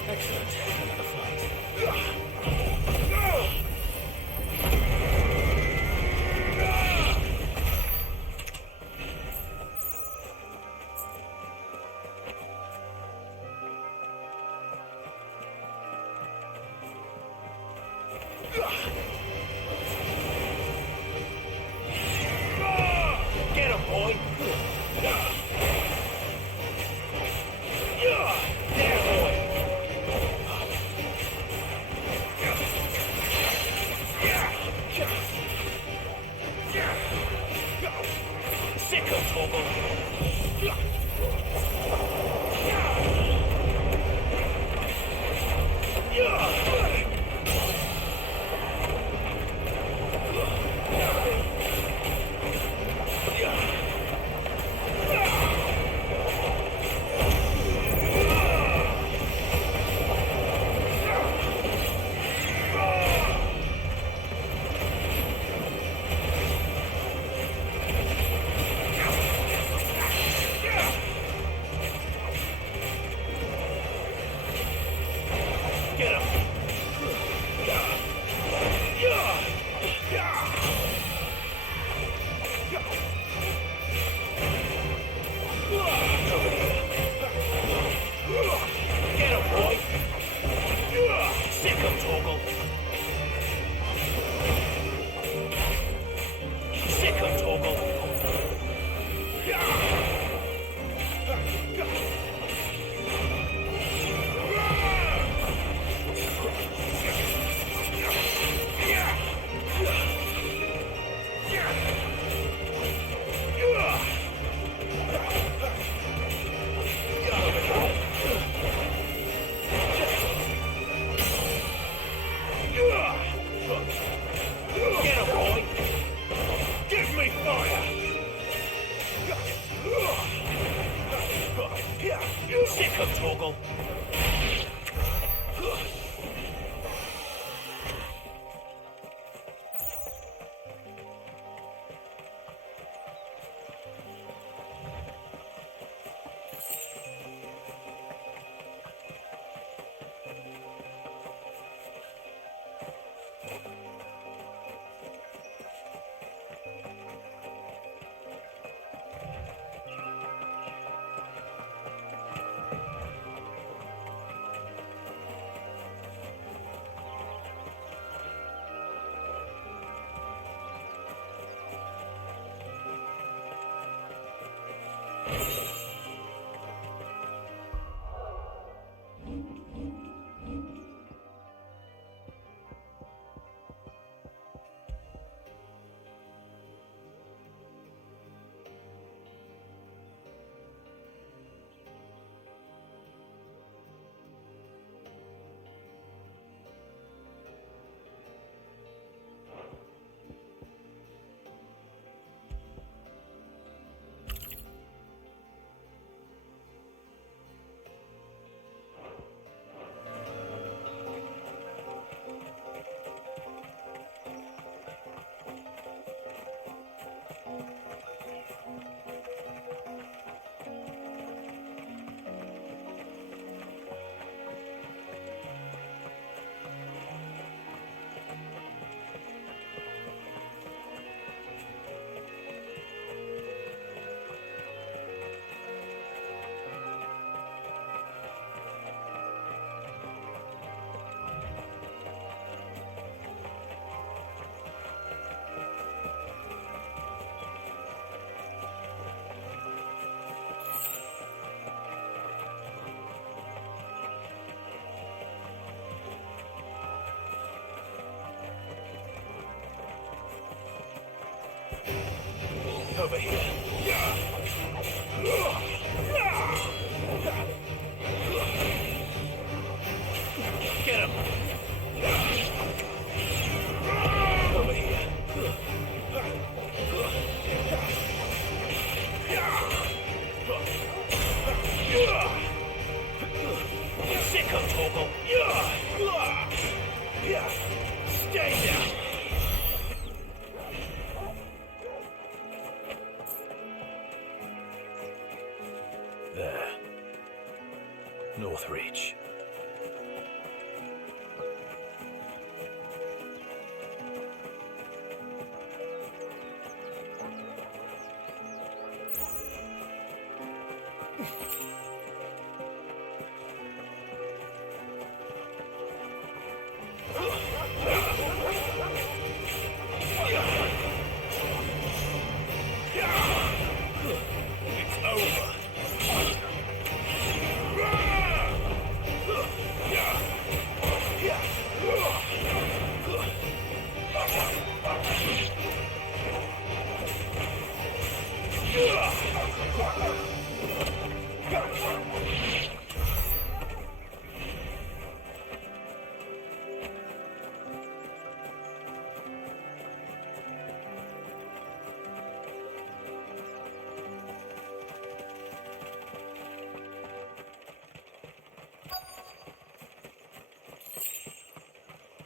Excellent. Another fight. Get him, boy! There, boy! Sick of Toggle! Get him! Get him, boy! Sick of Toggle! Sick of Toggle! Get him, boy! Give me fire! Sick of Toggle! Over here. Get him. Over here. Sick of Torgal. Stay down. There. Northreach. It's over.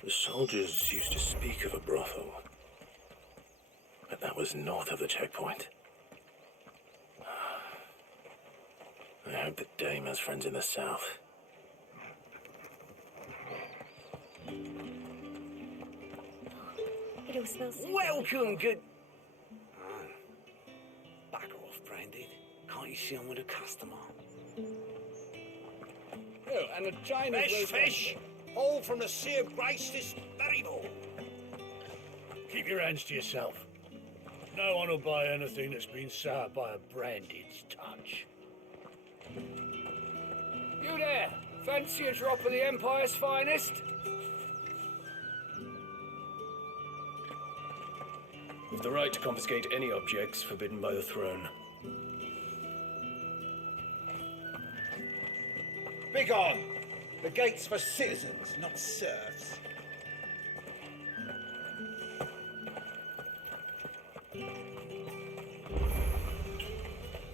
The soldiers used to speak of a brothel, but that was north of the checkpoint. I hope that Dame has friends in the south. It all smells so Welcome, good... Back off, Branded. Can't you see I'm with a customer? Oh, and a giant Fresh fish, all from the Sea of Grace this very morning. Keep your hands to yourself. No one will buy anything that's been soured by a Branded's touch. You there? Fancy a drop of the Empire's finest? With the right to confiscate any objects forbidden by the throne. Begone! The gate's for citizens, not serfs.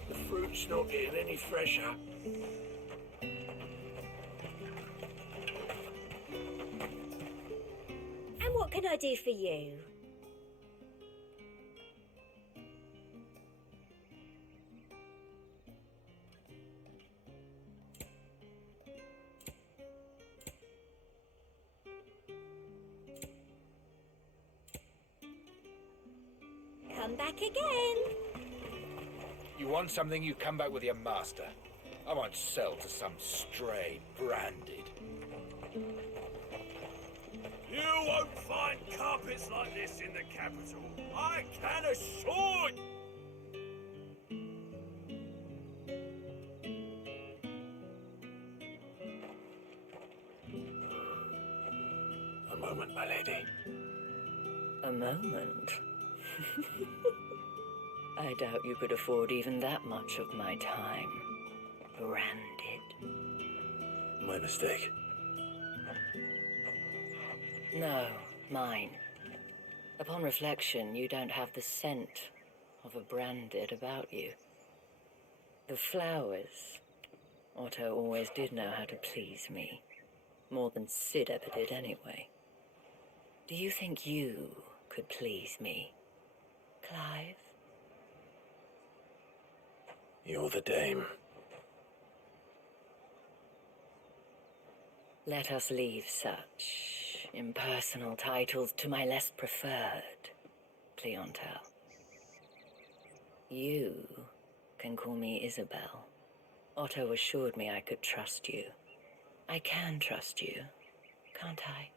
The fruit's not getting any fresher. And what can I do for you? Come back again. You want something, you come back with your master. I won't sell to some stray Branded. You won't find carpets like this in the capital. I can assure you. A moment, my lady. A moment? I doubt you could afford even that much of my time. Branded. My mistake. No, mine. Upon reflection, you don't have the scent of a Branded about you. The flowers. Otto always did know how to please me. More than Sid ever did anyway. Do you think you could please me, Clive? You're the Dame. Let us leave such impersonal titles to my less preferred clientele. You can call me Isabel. Otto assured me I could trust you. I can trust you, can't I?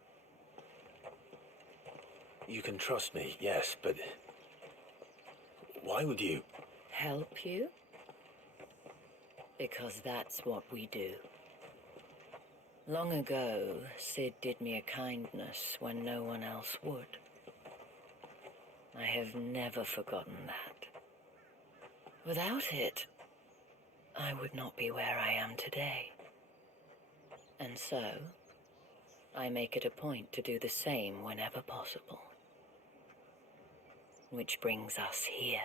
You can trust me, yes, but why would you? Help you? Because that's what we do. Long ago, Sid did me a kindness when no one else would. I have never forgotten that. Without it, I would not be where I am today. And so, I make it a point to do the same whenever possible. Which brings us here.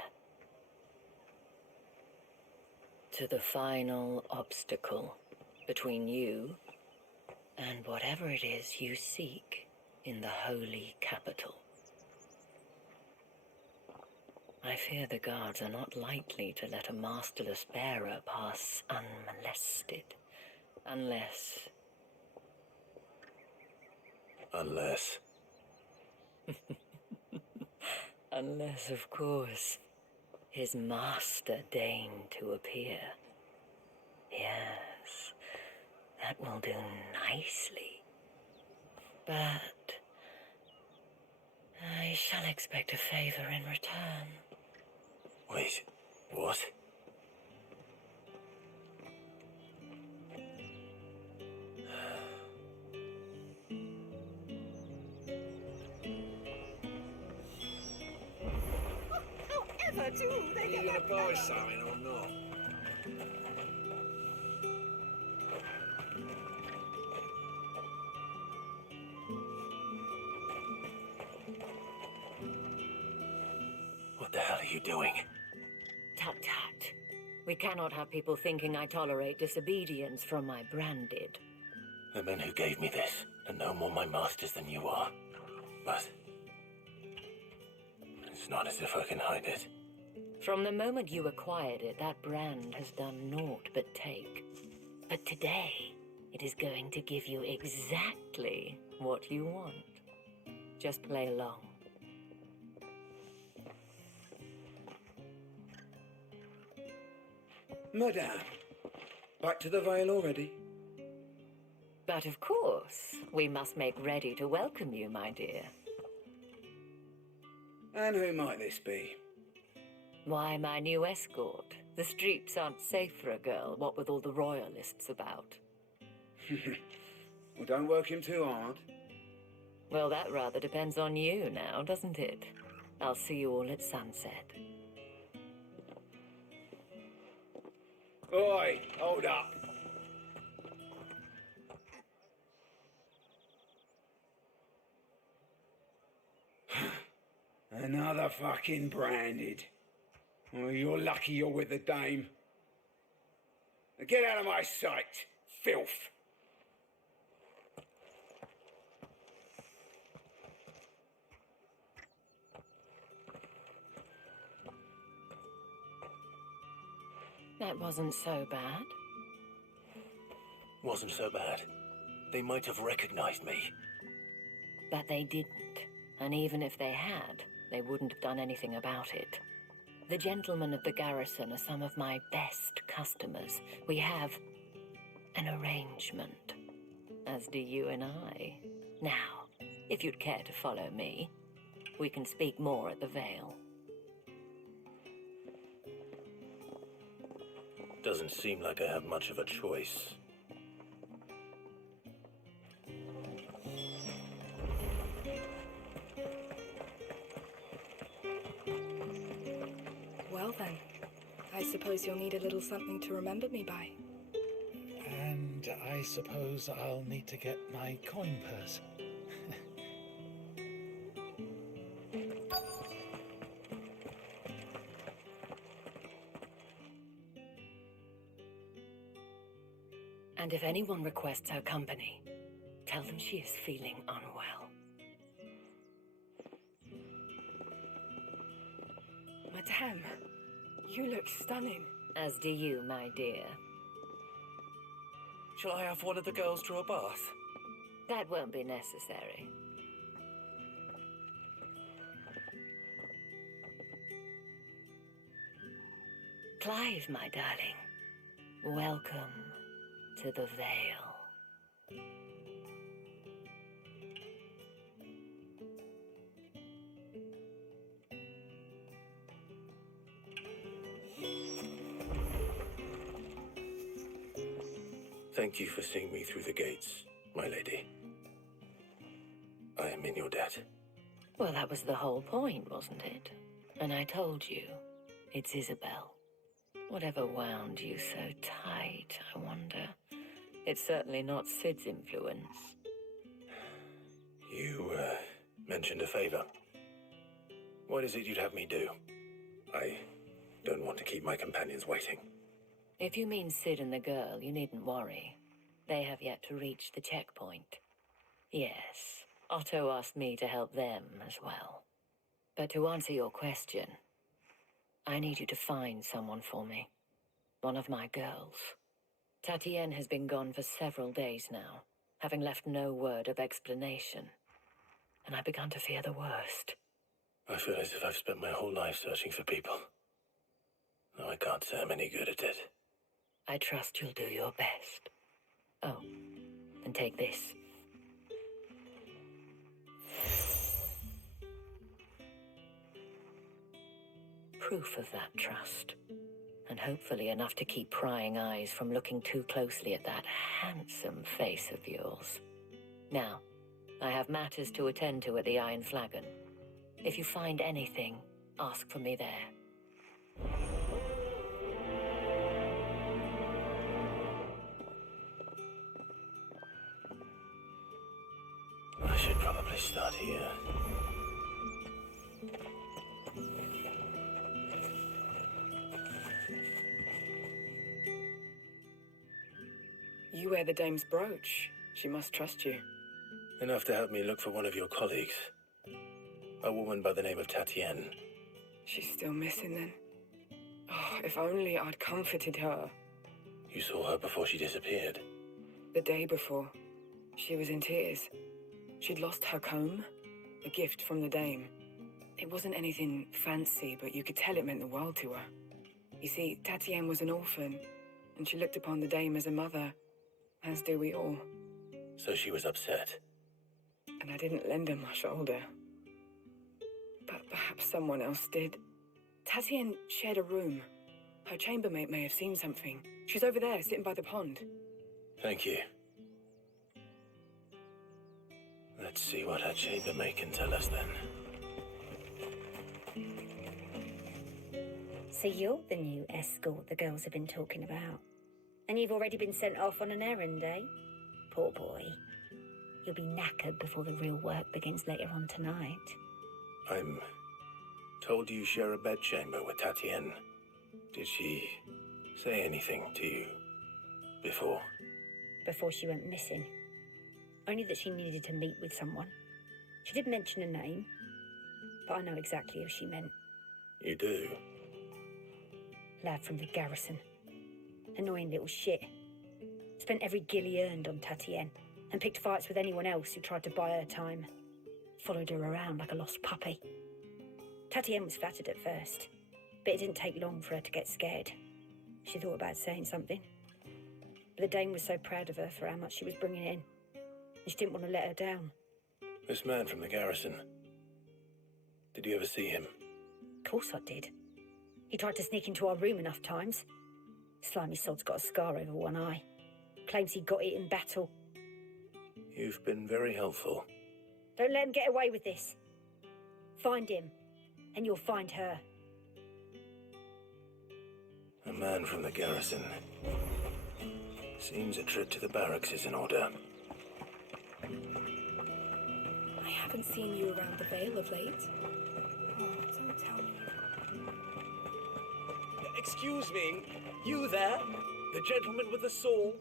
To the final obstacle between you and whatever it is you seek in the holy capital. I fear the guards are not likely to let a masterless bearer pass unmolested, unless... Unless, of course, his master deigned to appear. Yes, that will do nicely. But I shall expect a favor in return. Wait, what? However do they Are you get gonna that buy leather? something or not? What the hell are you doing? Tut tut. We cannot have people thinking I tolerate disobedience from my branded. The men who gave me this are no more my masters than you are. But it's not as if I can hide it. From the moment you acquired it, that brand has done naught but take. But today, it is going to give you exactly what you want. Just play along. Madame, back to the Vale already? But of course, we must make ready to welcome you, my dear. And who might this be? Why, my new escort. The streets aren't safe for a girl, what with all the royalists about. Well, don't work him too hard. Well, that rather depends on you now, doesn't it? I'll see you all at sunset. Oi, hold up. Another fucking branded. Oh, you're lucky you're with the dame. Now get out of my sight, filth. That wasn't so bad. Wasn't so bad. They might have recognized me. But they didn't. And even if they had, they wouldn't have done anything about it. The gentlemen of the garrison are some of my best customers. We have an arrangement, as do you and I. Now, if you'd care to follow me, we can speak more at the Vale. Doesn't seem like I have much of a choice. Well then, I suppose you'll need a little something to remember me by. And I suppose I'll need to get my coin purse. And if anyone requests her company, tell them she is feeling unwell. Madame, you look stunning. As do you, my dear. Shall I have one of the girls draw a bath? That won't be necessary. Clive, my darling, welcome to the Vale. Thank you for seeing me through the gates, my lady. I am in your debt. Well, that was the whole point, wasn't it? And I told you, it's Isabel. Whatever wound you so tight, I wonder. It's certainly not Sid's influence. You, mentioned a favor. What is it you'd have me do? I don't want to keep my companions waiting. If you mean Sid and the girl, you needn't worry. They have yet to reach the checkpoint. Yes, Otto asked me to help them as well. But to answer your question, I need you to find someone for me. One of my girls. Tatienne has been gone for several days now, having left no word of explanation. And I've begun to fear the worst. I feel as if I've spent my whole life searching for people. No, I can't say I'm any good at it. I trust you'll do your best. Oh, and take this. Proof of that trust. And hopefully enough to keep prying eyes from looking too closely at that handsome face of yours. Now, I have matters to attend to at the Iron Flagon. If you find anything, ask for me there. I should probably start here. You wear the dame's brooch. She must trust you. Enough to help me look for one of your colleagues. A woman by the name of Tatienne. She's still missing then. Oh, if only I'd comforted her. You saw her before she disappeared. The day before, she was in tears. She'd lost her comb, a gift from the dame. It wasn't anything fancy, but you could tell it meant the world to her. You see, Tatienne was an orphan, and she looked upon the dame as a mother, as do we all. So she was upset. And I didn't lend her my shoulder. But perhaps someone else did. Tatienne shared a room. Her chambermaid may have seen something. She's over there, sitting by the pond. Thank you. Let's see what her chambermaid can tell us then. So you're the new escort the girls have been talking about. And you've already been sent off on an errand, eh? Poor boy. You'll be knackered before the real work begins later on tonight. I'm told you share a bedchamber with Tatienne. Did she say anything to you before? Before she went missing. Only that she needed to meet with someone. She did mention a name, but I know exactly who she meant. You do? Lad from the garrison. Annoying little shit. Spent every guil he earned on Tatienne, and picked fights with anyone else who tried to buy her time. Followed her around like a lost puppy. Tatienne was flattered at first, but it didn't take long for her to get scared. She thought about saying something. But the dame was so proud of her for how much she was bringing in, and she didn't want to let her down. This man from the garrison. Did you ever see him? Of course I did. He tried to sneak into our room enough times. Slimy sod's got a scar over one eye. Claims he got it in battle. You've been very helpful. Don't let him get away with this. Find him, and you'll find her. A man from the garrison. Seems a trip to the barracks is in order. I haven't seen you around the Vale of late. Oh, don't tell me. Excuse me, you there? The gentleman with the saw?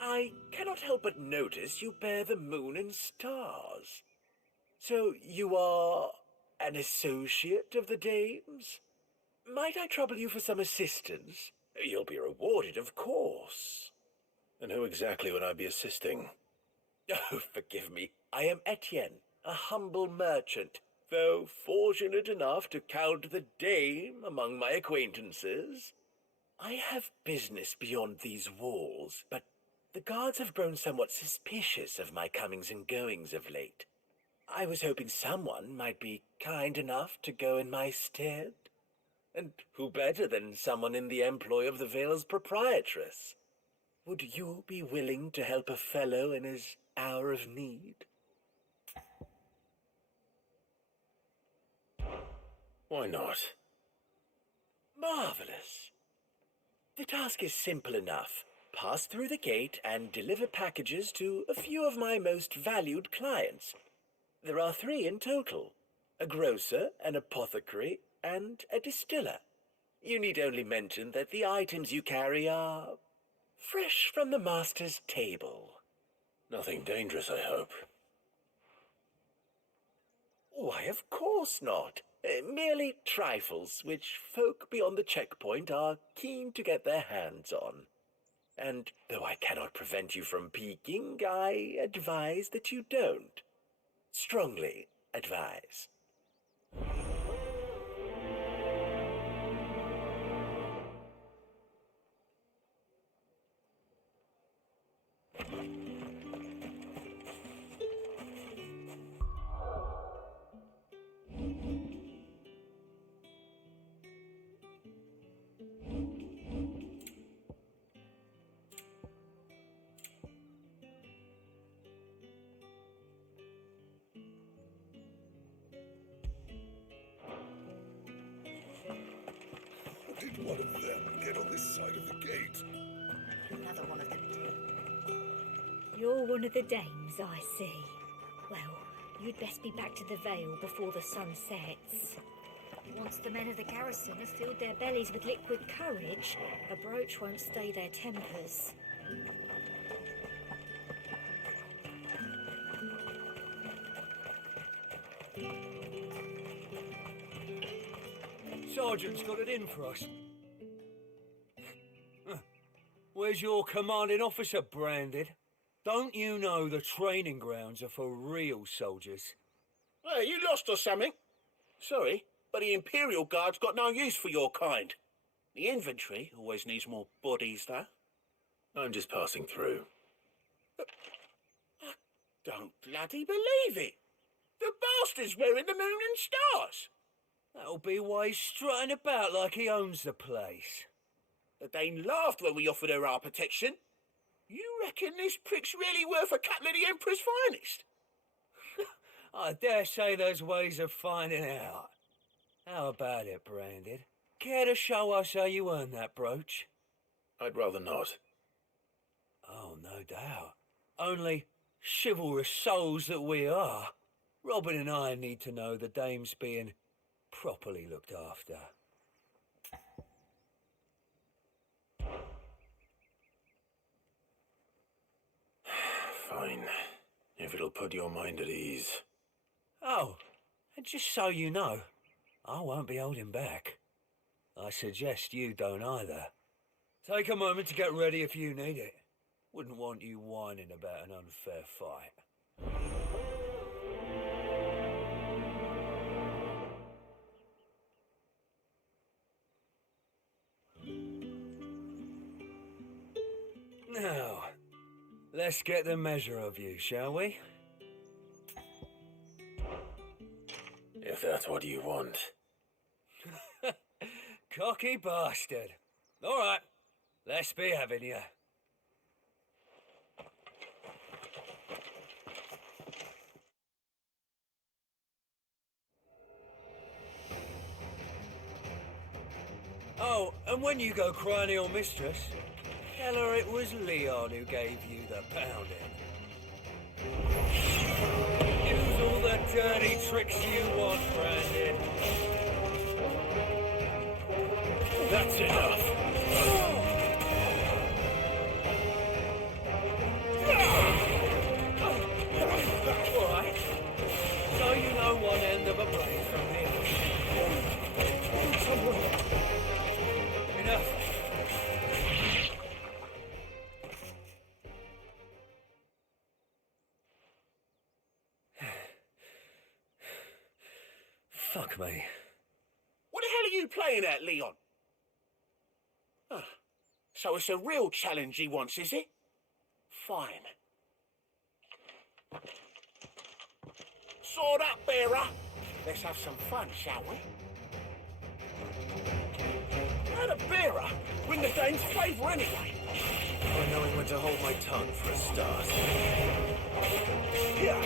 I cannot help but notice you bear the moon and stars. So you are an associate of the dame's? Might I trouble you for some assistance? You'll be rewarded, of course. And who exactly would I be assisting? Oh, forgive me. I am Etienne, a humble merchant, though fortunate enough to count the dame among my acquaintances. I have business beyond these walls, but the guards have grown somewhat suspicious of my comings and goings of late. I was hoping someone might be kind enough to go in my stead. And who better than someone in the employ of the Vale's proprietress? Would you be willing to help a fellow in his hour of need? Why not? Marvelous. The task is simple enough. Pass through the gate and deliver packages to a few of my most valued clients. There are 3 in total: a grocer, an apothecary, and a distiller. You need only mention that the items you carry are fresh from the master's table. Nothing dangerous, I hope. Why, of course not. Merely trifles which folk beyond the checkpoint are keen to get their hands on. And though I cannot prevent you from peeking, I advise that you don't. Strongly advise. Did one of them get on this side of the gate? Another one of the You're one of the dames, I see. Well, you'd best be back to the Vale before the sun sets. Once the men of the garrison have filled their bellies with liquid courage, a brooch won't stay their tempers. Sergeant's got it in for us. Where's your commanding officer, Branded? Don't you know the training grounds are for real soldiers? Hey, you lost or something? Sorry, but the Imperial Guard's got no use for your kind. The infantry always needs more bodies, though. I'm just passing through. I don't bloody believe it. The bastard's wearing the moon and stars. That'll be why he's strutting about like he owns the place. The Dane laughed when we offered her our protection. You reckon this prick's really worth a couple of the Emperor's finest? I dare say there's ways of finding out. How about it, Branded? Care to show us how you earned that brooch? I'd rather not. Oh, no doubt. Only chivalrous souls that we are, Robin and I need to know the dame's being properly looked after. Fine, if it'll put your mind at ease. Oh, and just so you know, I won't be holding back. I suggest you don't either. Take a moment to get ready if you need it. Wouldn't want you whining about an unfair fight. Now, let's get the measure of you, shall we? If that's what you want. Cocky bastard. All right, let's be having you. Oh, and when you go crying your mistress, tell her it was Leon who gave you the pounding. Use all the dirty tricks you want, Brandon. That's enough. All right. So you know one end of a blade from the other. Enough. Fuck me. What the hell are you playing at, Leon? Ah, so it's a real challenge he wants, is it? Fine. Sword up, bearer. Let's have some fun, shall we? How the bearer win the Dane's favour anyway? By knowing when to hold my tongue for a start. Yeah.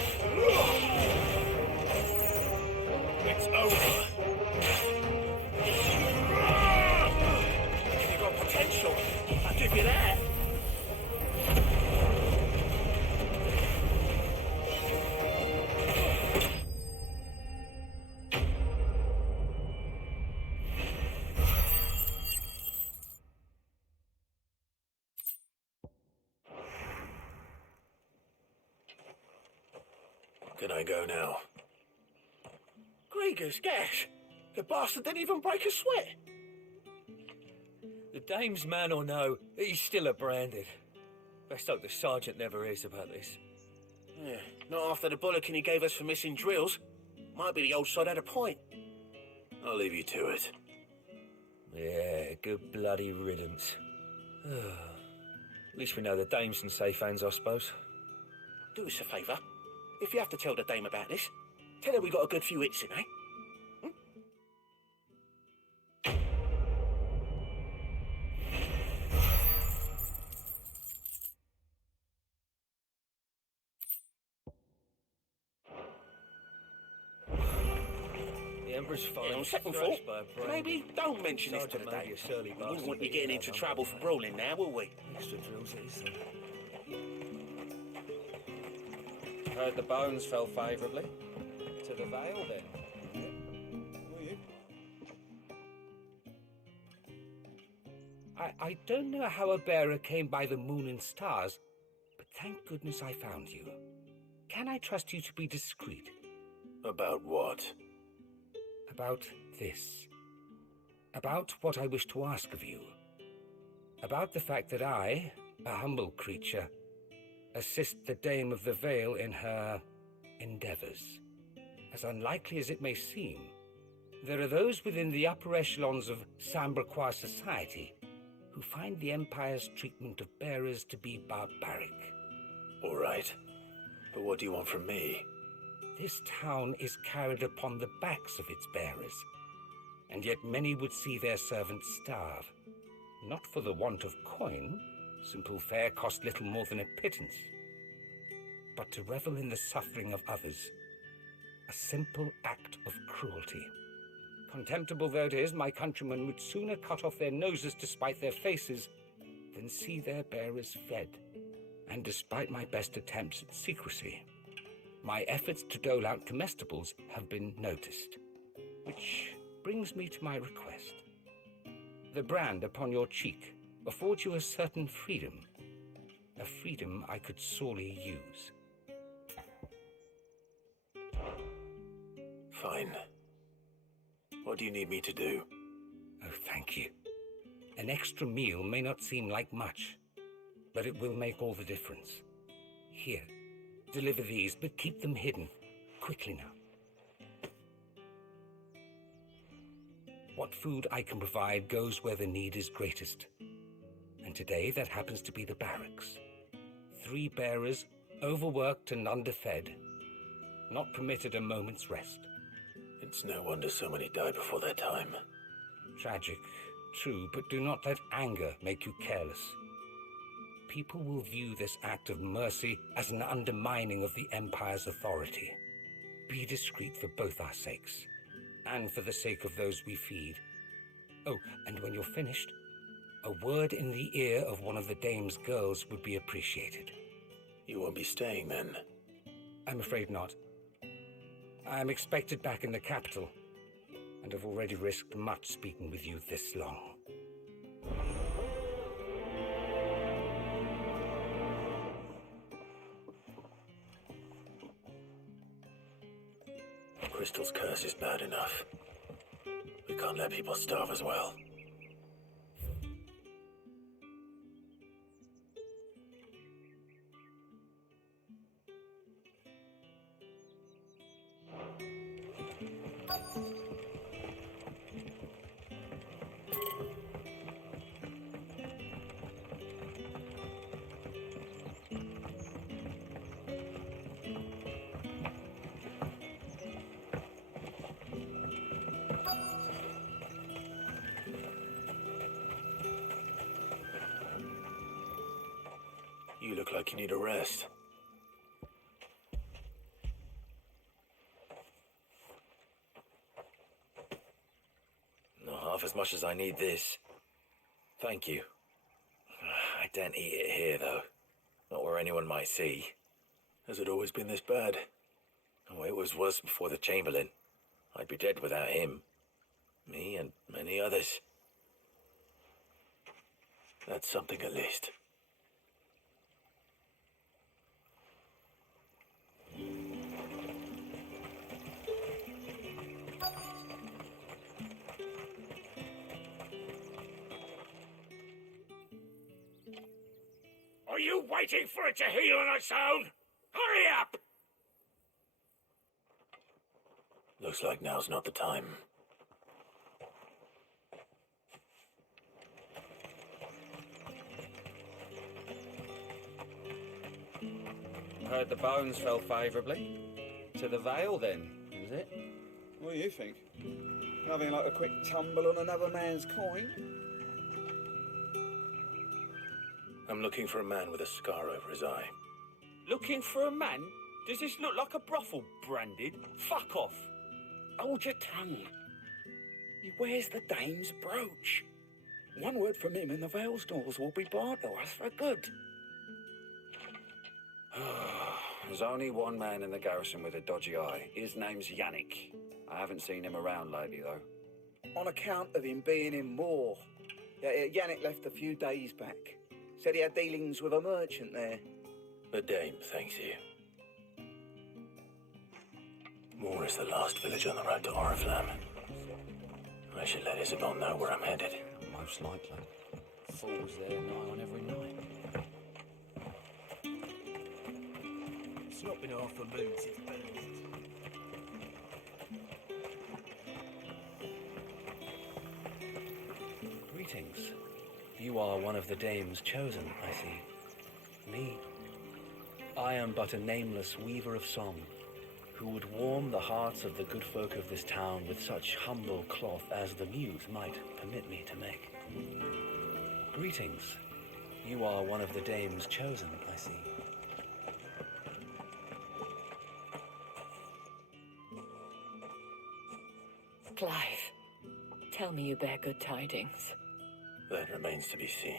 It's over. You've got potential. you that. Can I go now? Gregor's gash. The bastard didn't even break a sweat. The dame's man or no, he's still a branded. Best hope the sergeant never hears about this. Yeah, not after the bollocking he gave us for missing drills. Might be the old sod had a point. I'll leave you to it. Yeah, good bloody riddance. At least we know the dame's in safe hands, I suppose. Do us a favour. If you have to tell the dame about this, tell her we got a good few hits in, eh? The Emperor's fine. Yeah, on second thought, maybe don't mention this to the dame. We wouldn't want you getting into trouble for brawling now, will we? Extra drills it is. Heard the bones fell favourably. To the Vale, then. I don't know how a bearer came by the moon and stars, but thank goodness I found you. Can I trust you to be discreet? About what? About this. About what I wish to ask of you. About the fact that I, a humble creature, assist the Dame of the Vale in her endeavours. As unlikely as it may seem, there are those within the upper echelons of Sambraquois society who find the Empire's treatment of bearers to be barbaric. All right. But what do you want from me? This town is carried upon the backs of its bearers, and yet many would see their servants starve. Not for the want of coin, simple fare cost little more than a pittance, but to revel in the suffering of others. A simple act of cruelty. Contemptible though it is, my countrymen would sooner cut off their noses to spite their faces than see their bearers fed. And despite my best attempts at secrecy, my efforts to dole out comestibles have been noticed. Which brings me to my request. The brand upon your cheek affords you a certain freedom. A freedom I could sorely use. Fine. What do you need me to do? Oh, thank you. An extra meal may not seem like much, but it will make all the difference. Here, deliver these, but keep them hidden. Quickly now. What food I can provide goes where the need is greatest. And today that happens to be the barracks. 3 bearers, overworked and underfed, not permitted a moment's rest. It's no wonder so many die before their time. Tragic, true, but do not let anger make you careless. People will view this act of mercy as an undermining of the Empire's authority. Be discreet for both our sakes, and for the sake of those we feed. Oh, and when you're finished, a word in the ear of one of the Dame's girls would be appreciated. You won't be staying then? I'm afraid not. I am expected back in the capital, and have already risked much speaking with you this long. Crystal's curse is bad enough. We can't let people starve as well. You look like you need a rest. Not half as much as I need this. Thank you. I don't eat it here, though. Not where anyone might see. Has it always been this bad? Oh, it was worse before the Chamberlain. I'd be dead without him. Me and many others. That's something at least. Are you waiting for it to heal on its own? Hurry up! Looks like now's not the time. Heard the bones fell favourably. To the Vale, then, is it? What do you think? Nothing like a quick tumble on another man's coin. I'm looking for a man with a scar over his eye. Looking for a man? Does this look like a brothel, Branded? Fuck off! Hold your tongue. He wears the dame's brooch. One word from him and the Vale's doors will be barred to us for good. There's only one man in the garrison with a dodgy eye. His name's Yannick. I haven't seen him around lately, though. On account of him being in war. Yannick left a few days back. Said he had dealings with a merchant there. The dame thanks you. Moor is the last village on the road to Oriflamme. I should let Isabel know where I'm headed. Most likely. Falls there nigh on every night. It's not been half a moon since birth. Greetings. You are one of the dame's chosen, I see. Me? I am but a nameless weaver of song, who would warm the hearts of the good folk of this town with such humble cloth as the muse might permit me to make. Greetings. You are one of the dame's chosen, I see. Clive, tell me you bear good tidings. That remains to be seen.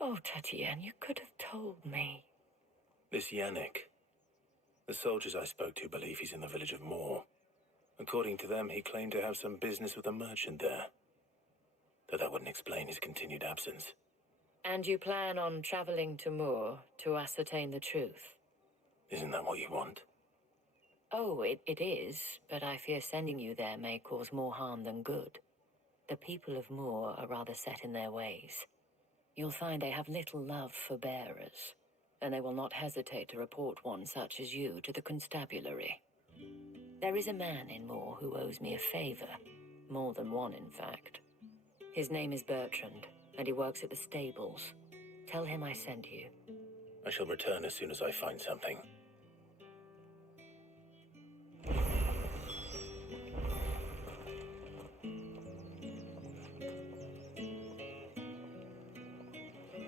Oh, Tatienne, you could have told me. This Yannick. The soldiers I spoke to believe he's in the village of Moor. According to them, he claimed to have some business with a merchant there. Though that wouldn't explain his continued absence. And you plan on traveling to Moor to ascertain the truth? Isn't that what you want? Oh, it is, but I fear sending you there may cause more harm than good. The people of Moor are rather set in their ways. You'll find they have little love for bearers, and they will not hesitate to report one such as you to the constabulary. There is a man in Moor who owes me a favor, more than one, in fact. His name is Bertrand, and he works at the stables. Tell him I sent you. I shall return as soon as I find something.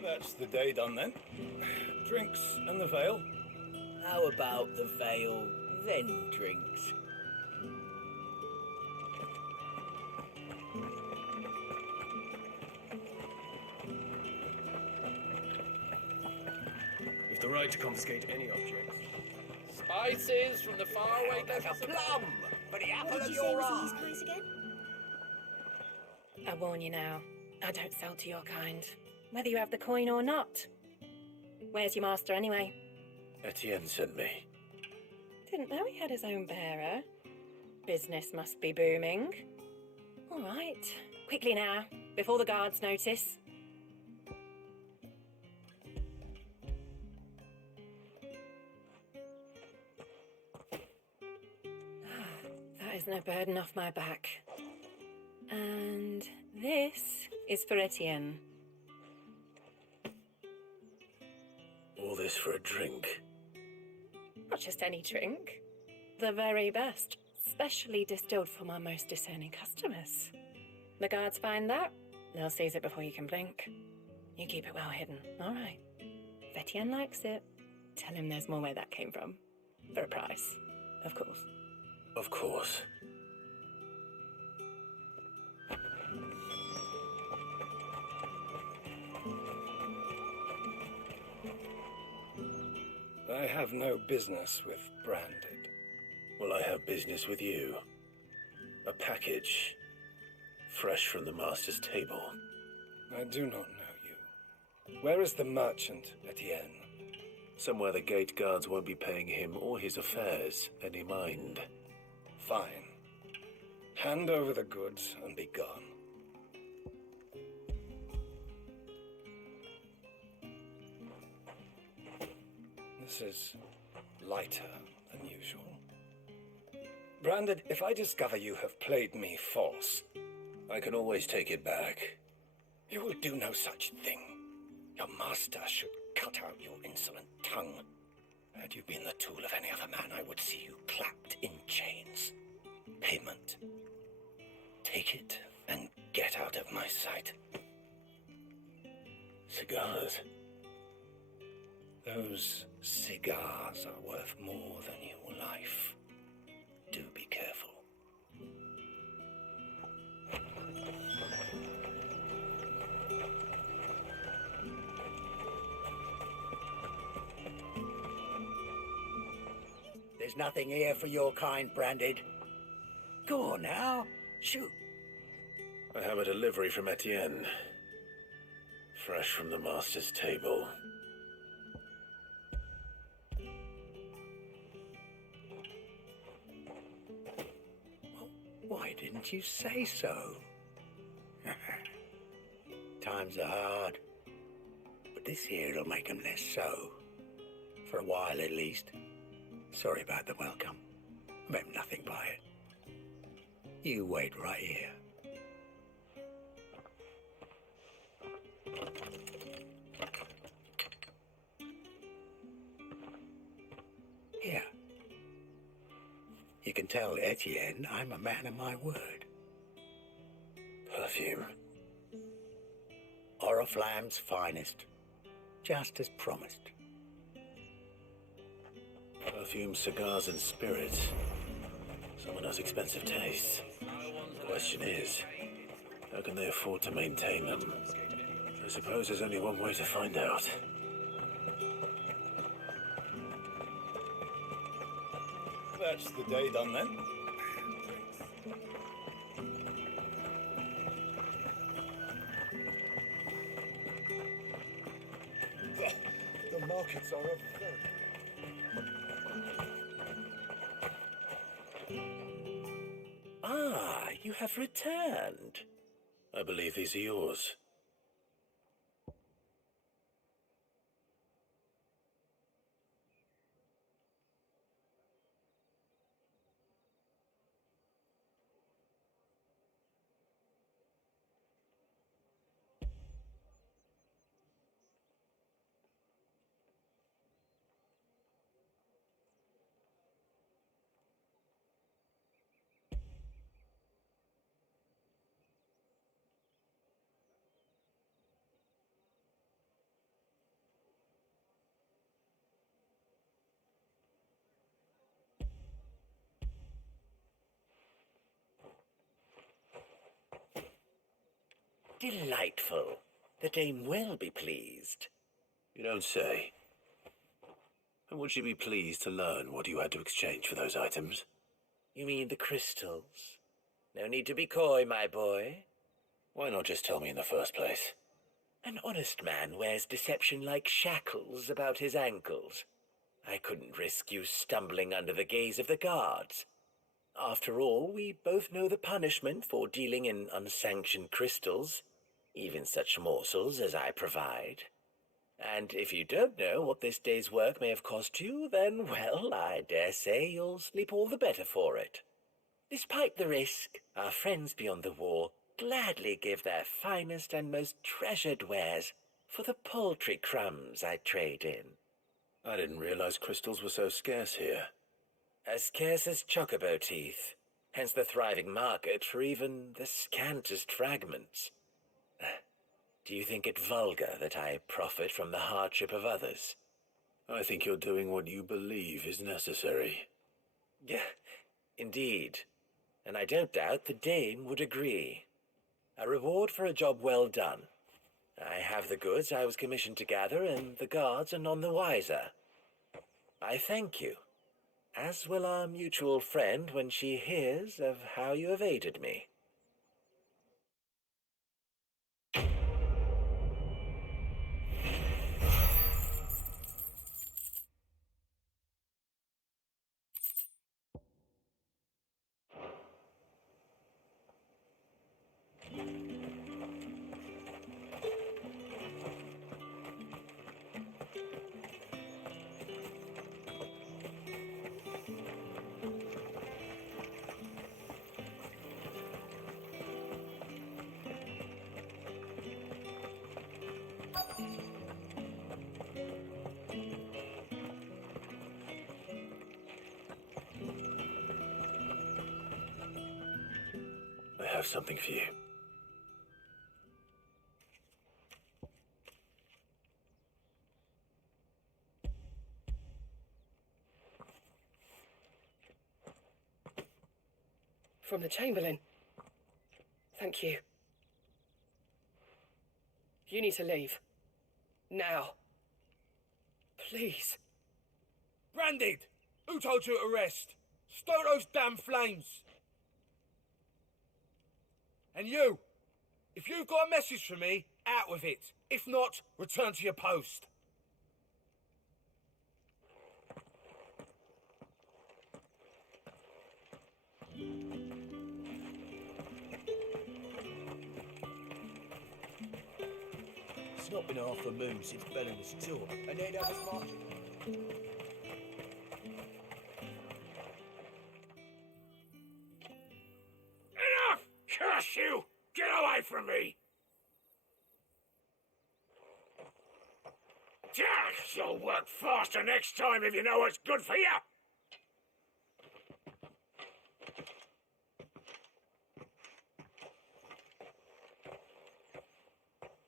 That's the day done then. Drinks and the Vale. How about the Vale, then drinks? You've the right to confiscate any objects. Spices from the faraway Like a plum for the apple of your eye. I warn you now, I don't sell to your kind, whether you have the coin or not. Where's your master anyway? Etienne sent me. Didn't know he had his own bearer. Business must be booming. All right, quickly now, before the guards notice. That is no burden off my back. And this is for Etienne. All this for a drink. Not just any drink. The very best. Specially distilled for my most discerning customers. The guards find that, they'll seize it before you can blink. You keep it well hidden, all right? If Etienne likes it, tell him there's more where that came from. For a price, of course. Of course. I have no business with Branded. Well, I have business with you. A package, fresh from the master's table. I do not know you. Where is the merchant, Etienne? Somewhere the gate guards won't be paying him or his affairs any mind. Fine. Hand over the goods and be gone. This is lighter than usual. Branded, if I discover you have played me false... I can always take it back. You will do no such thing. Your master should cut out your insolent tongue. Had you been the tool of any other man, I would see you clapped in chains. Payment. Take it and get out of my sight. Cigars? Those cigars are worth more than your life. Do be careful. There's nothing here for your kind, Branded. Go on now, shoot. I have a delivery from Etienne. Fresh from the master's table. Why didn't you say so? Times are hard. But this here'll make 'em less so. For a while at least. Sorry about the welcome. Meant nothing by it. You wait right here. Here. You can tell Etienne I'm a man of my word. Perfume. Oriflamme's finest. Just as promised. Perfume, cigars, and spirits. Someone has expensive tastes. The question is, how can they afford to maintain them? I suppose there's only one way to find out. That's the day done then. The markets are a very... Ah, you have returned. I believe these are yours. Delightful. The dame will be pleased. You don't say. And would she be pleased to learn what you had to exchange for those items? You mean the crystals? No need to be coy, my boy. Why not just tell me in the first place? An honest man wears deception like shackles about his ankles. I couldn't risk you stumbling under the gaze of the guards. After all, we both know the punishment for dealing in unsanctioned crystals, even such morsels as I provide. And if you don't know what this day's work may have cost you, then, well, I dare say you'll sleep all the better for it. Despite the risk, our friends beyond the wall gladly give their finest and most treasured wares for the paltry crumbs I trade in. I didn't realize crystals were so scarce here. As scarce as chocobo teeth, hence the thriving market for even the scantest fragments. Do you think it vulgar that I profit from the hardship of others? I think you're doing what you believe is necessary. Yeah, indeed. And I don't doubt the dame would agree. A reward for a job well done. I have the goods I was commissioned to gather, and the guards are none the wiser. I thank you, as will our mutual friend when she hears of how you have aided me. I have something for you. From the Chamberlain. Thank you. You need to leave. Now. Please. Branded! Who told you to rest? Stoke those damn flames! And you! If you've got a message for me, out with it. If not, return to your post. It's not been half a moon since Bellen's tour, and they'd have us marching. Enough! Curse you! Get away from me! Jack, you'll work faster next time if you know what's good for you!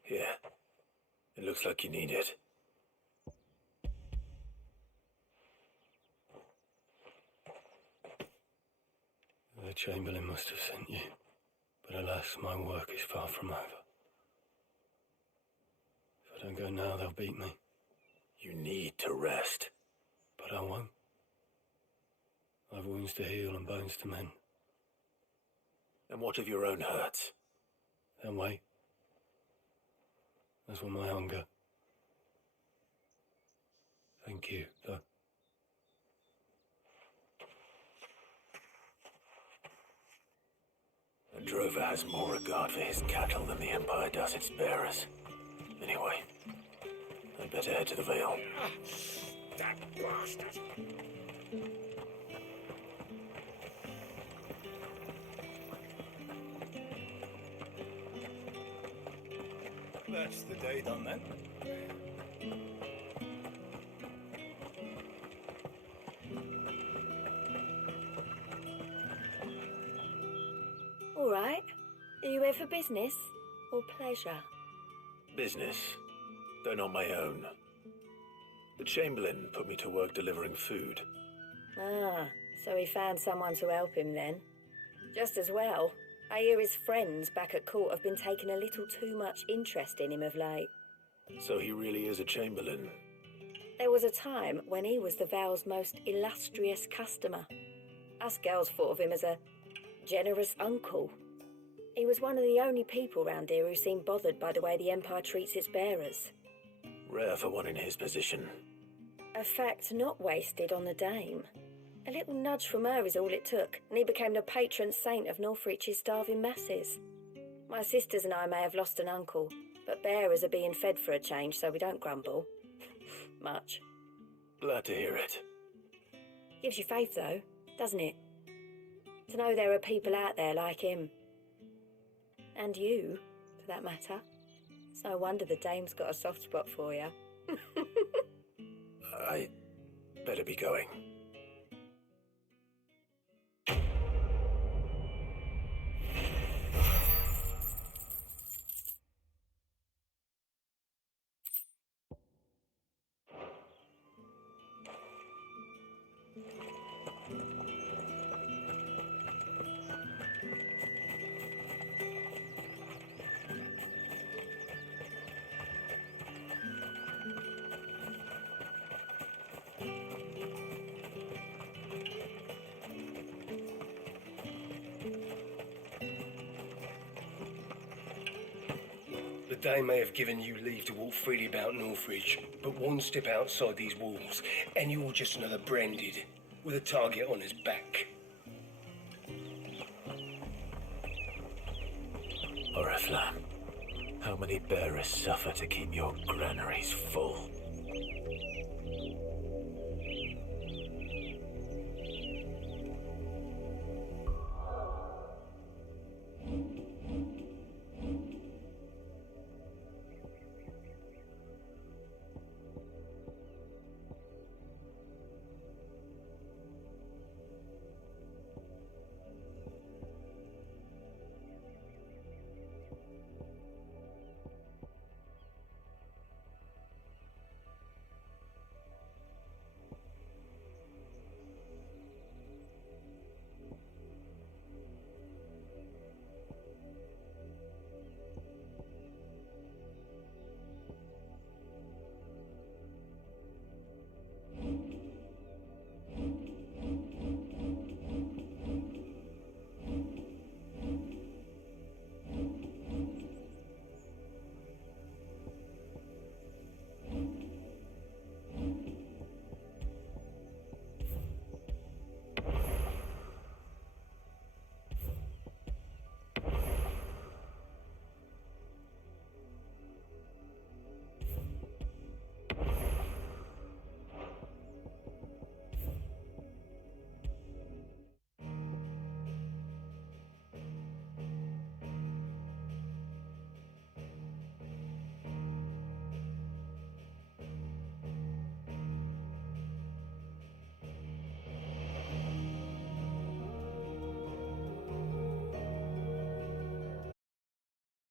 Here. It looks like you need it. The Chamberlain must have sent you. But alas, my work is far from over. If I don't go now, they'll beat me. You need to rest. But I won't. I've wounds to heal and bones to mend. And what of your own hurts? They'll wait. As will my hunger. Thank you, though. A drover has more regard for his cattle than the Empire does its bearers. Anyway, I'd better head to the Vale. That bastard! That's the day done then. All right. Are you here for business or pleasure? Business, though not my own. The Chamberlain put me to work delivering food. Ah, so he found someone to help him then. Just as well. I hear his friends back at court have been taking a little too much interest in him of late. So he really is a Chamberlain. There was a time when he was the Vale's most illustrious customer. Us girls thought of him as a generous uncle. He was one of the only people round here who seemed bothered by the way the Empire treats its bearers. Rare for one in his position. A fact not wasted on the dame. A little nudge from her is all it took, and he became the patron saint of Northreach's starving masses. My sisters and I may have lost an uncle, but bearers are being fed for a change, so we don't grumble. Much. Glad to hear it. Gives you faith, though, doesn't it? To know there are people out there like him. And you, for that matter. It's no wonder the dame's got a soft spot for you. I better be going. The Dame may have given you leave to walk freely about Northridge, but one step outside these walls, and you're just another branded, with a target on his back. Oriflamme, how many bearers suffer to keep your granaries full?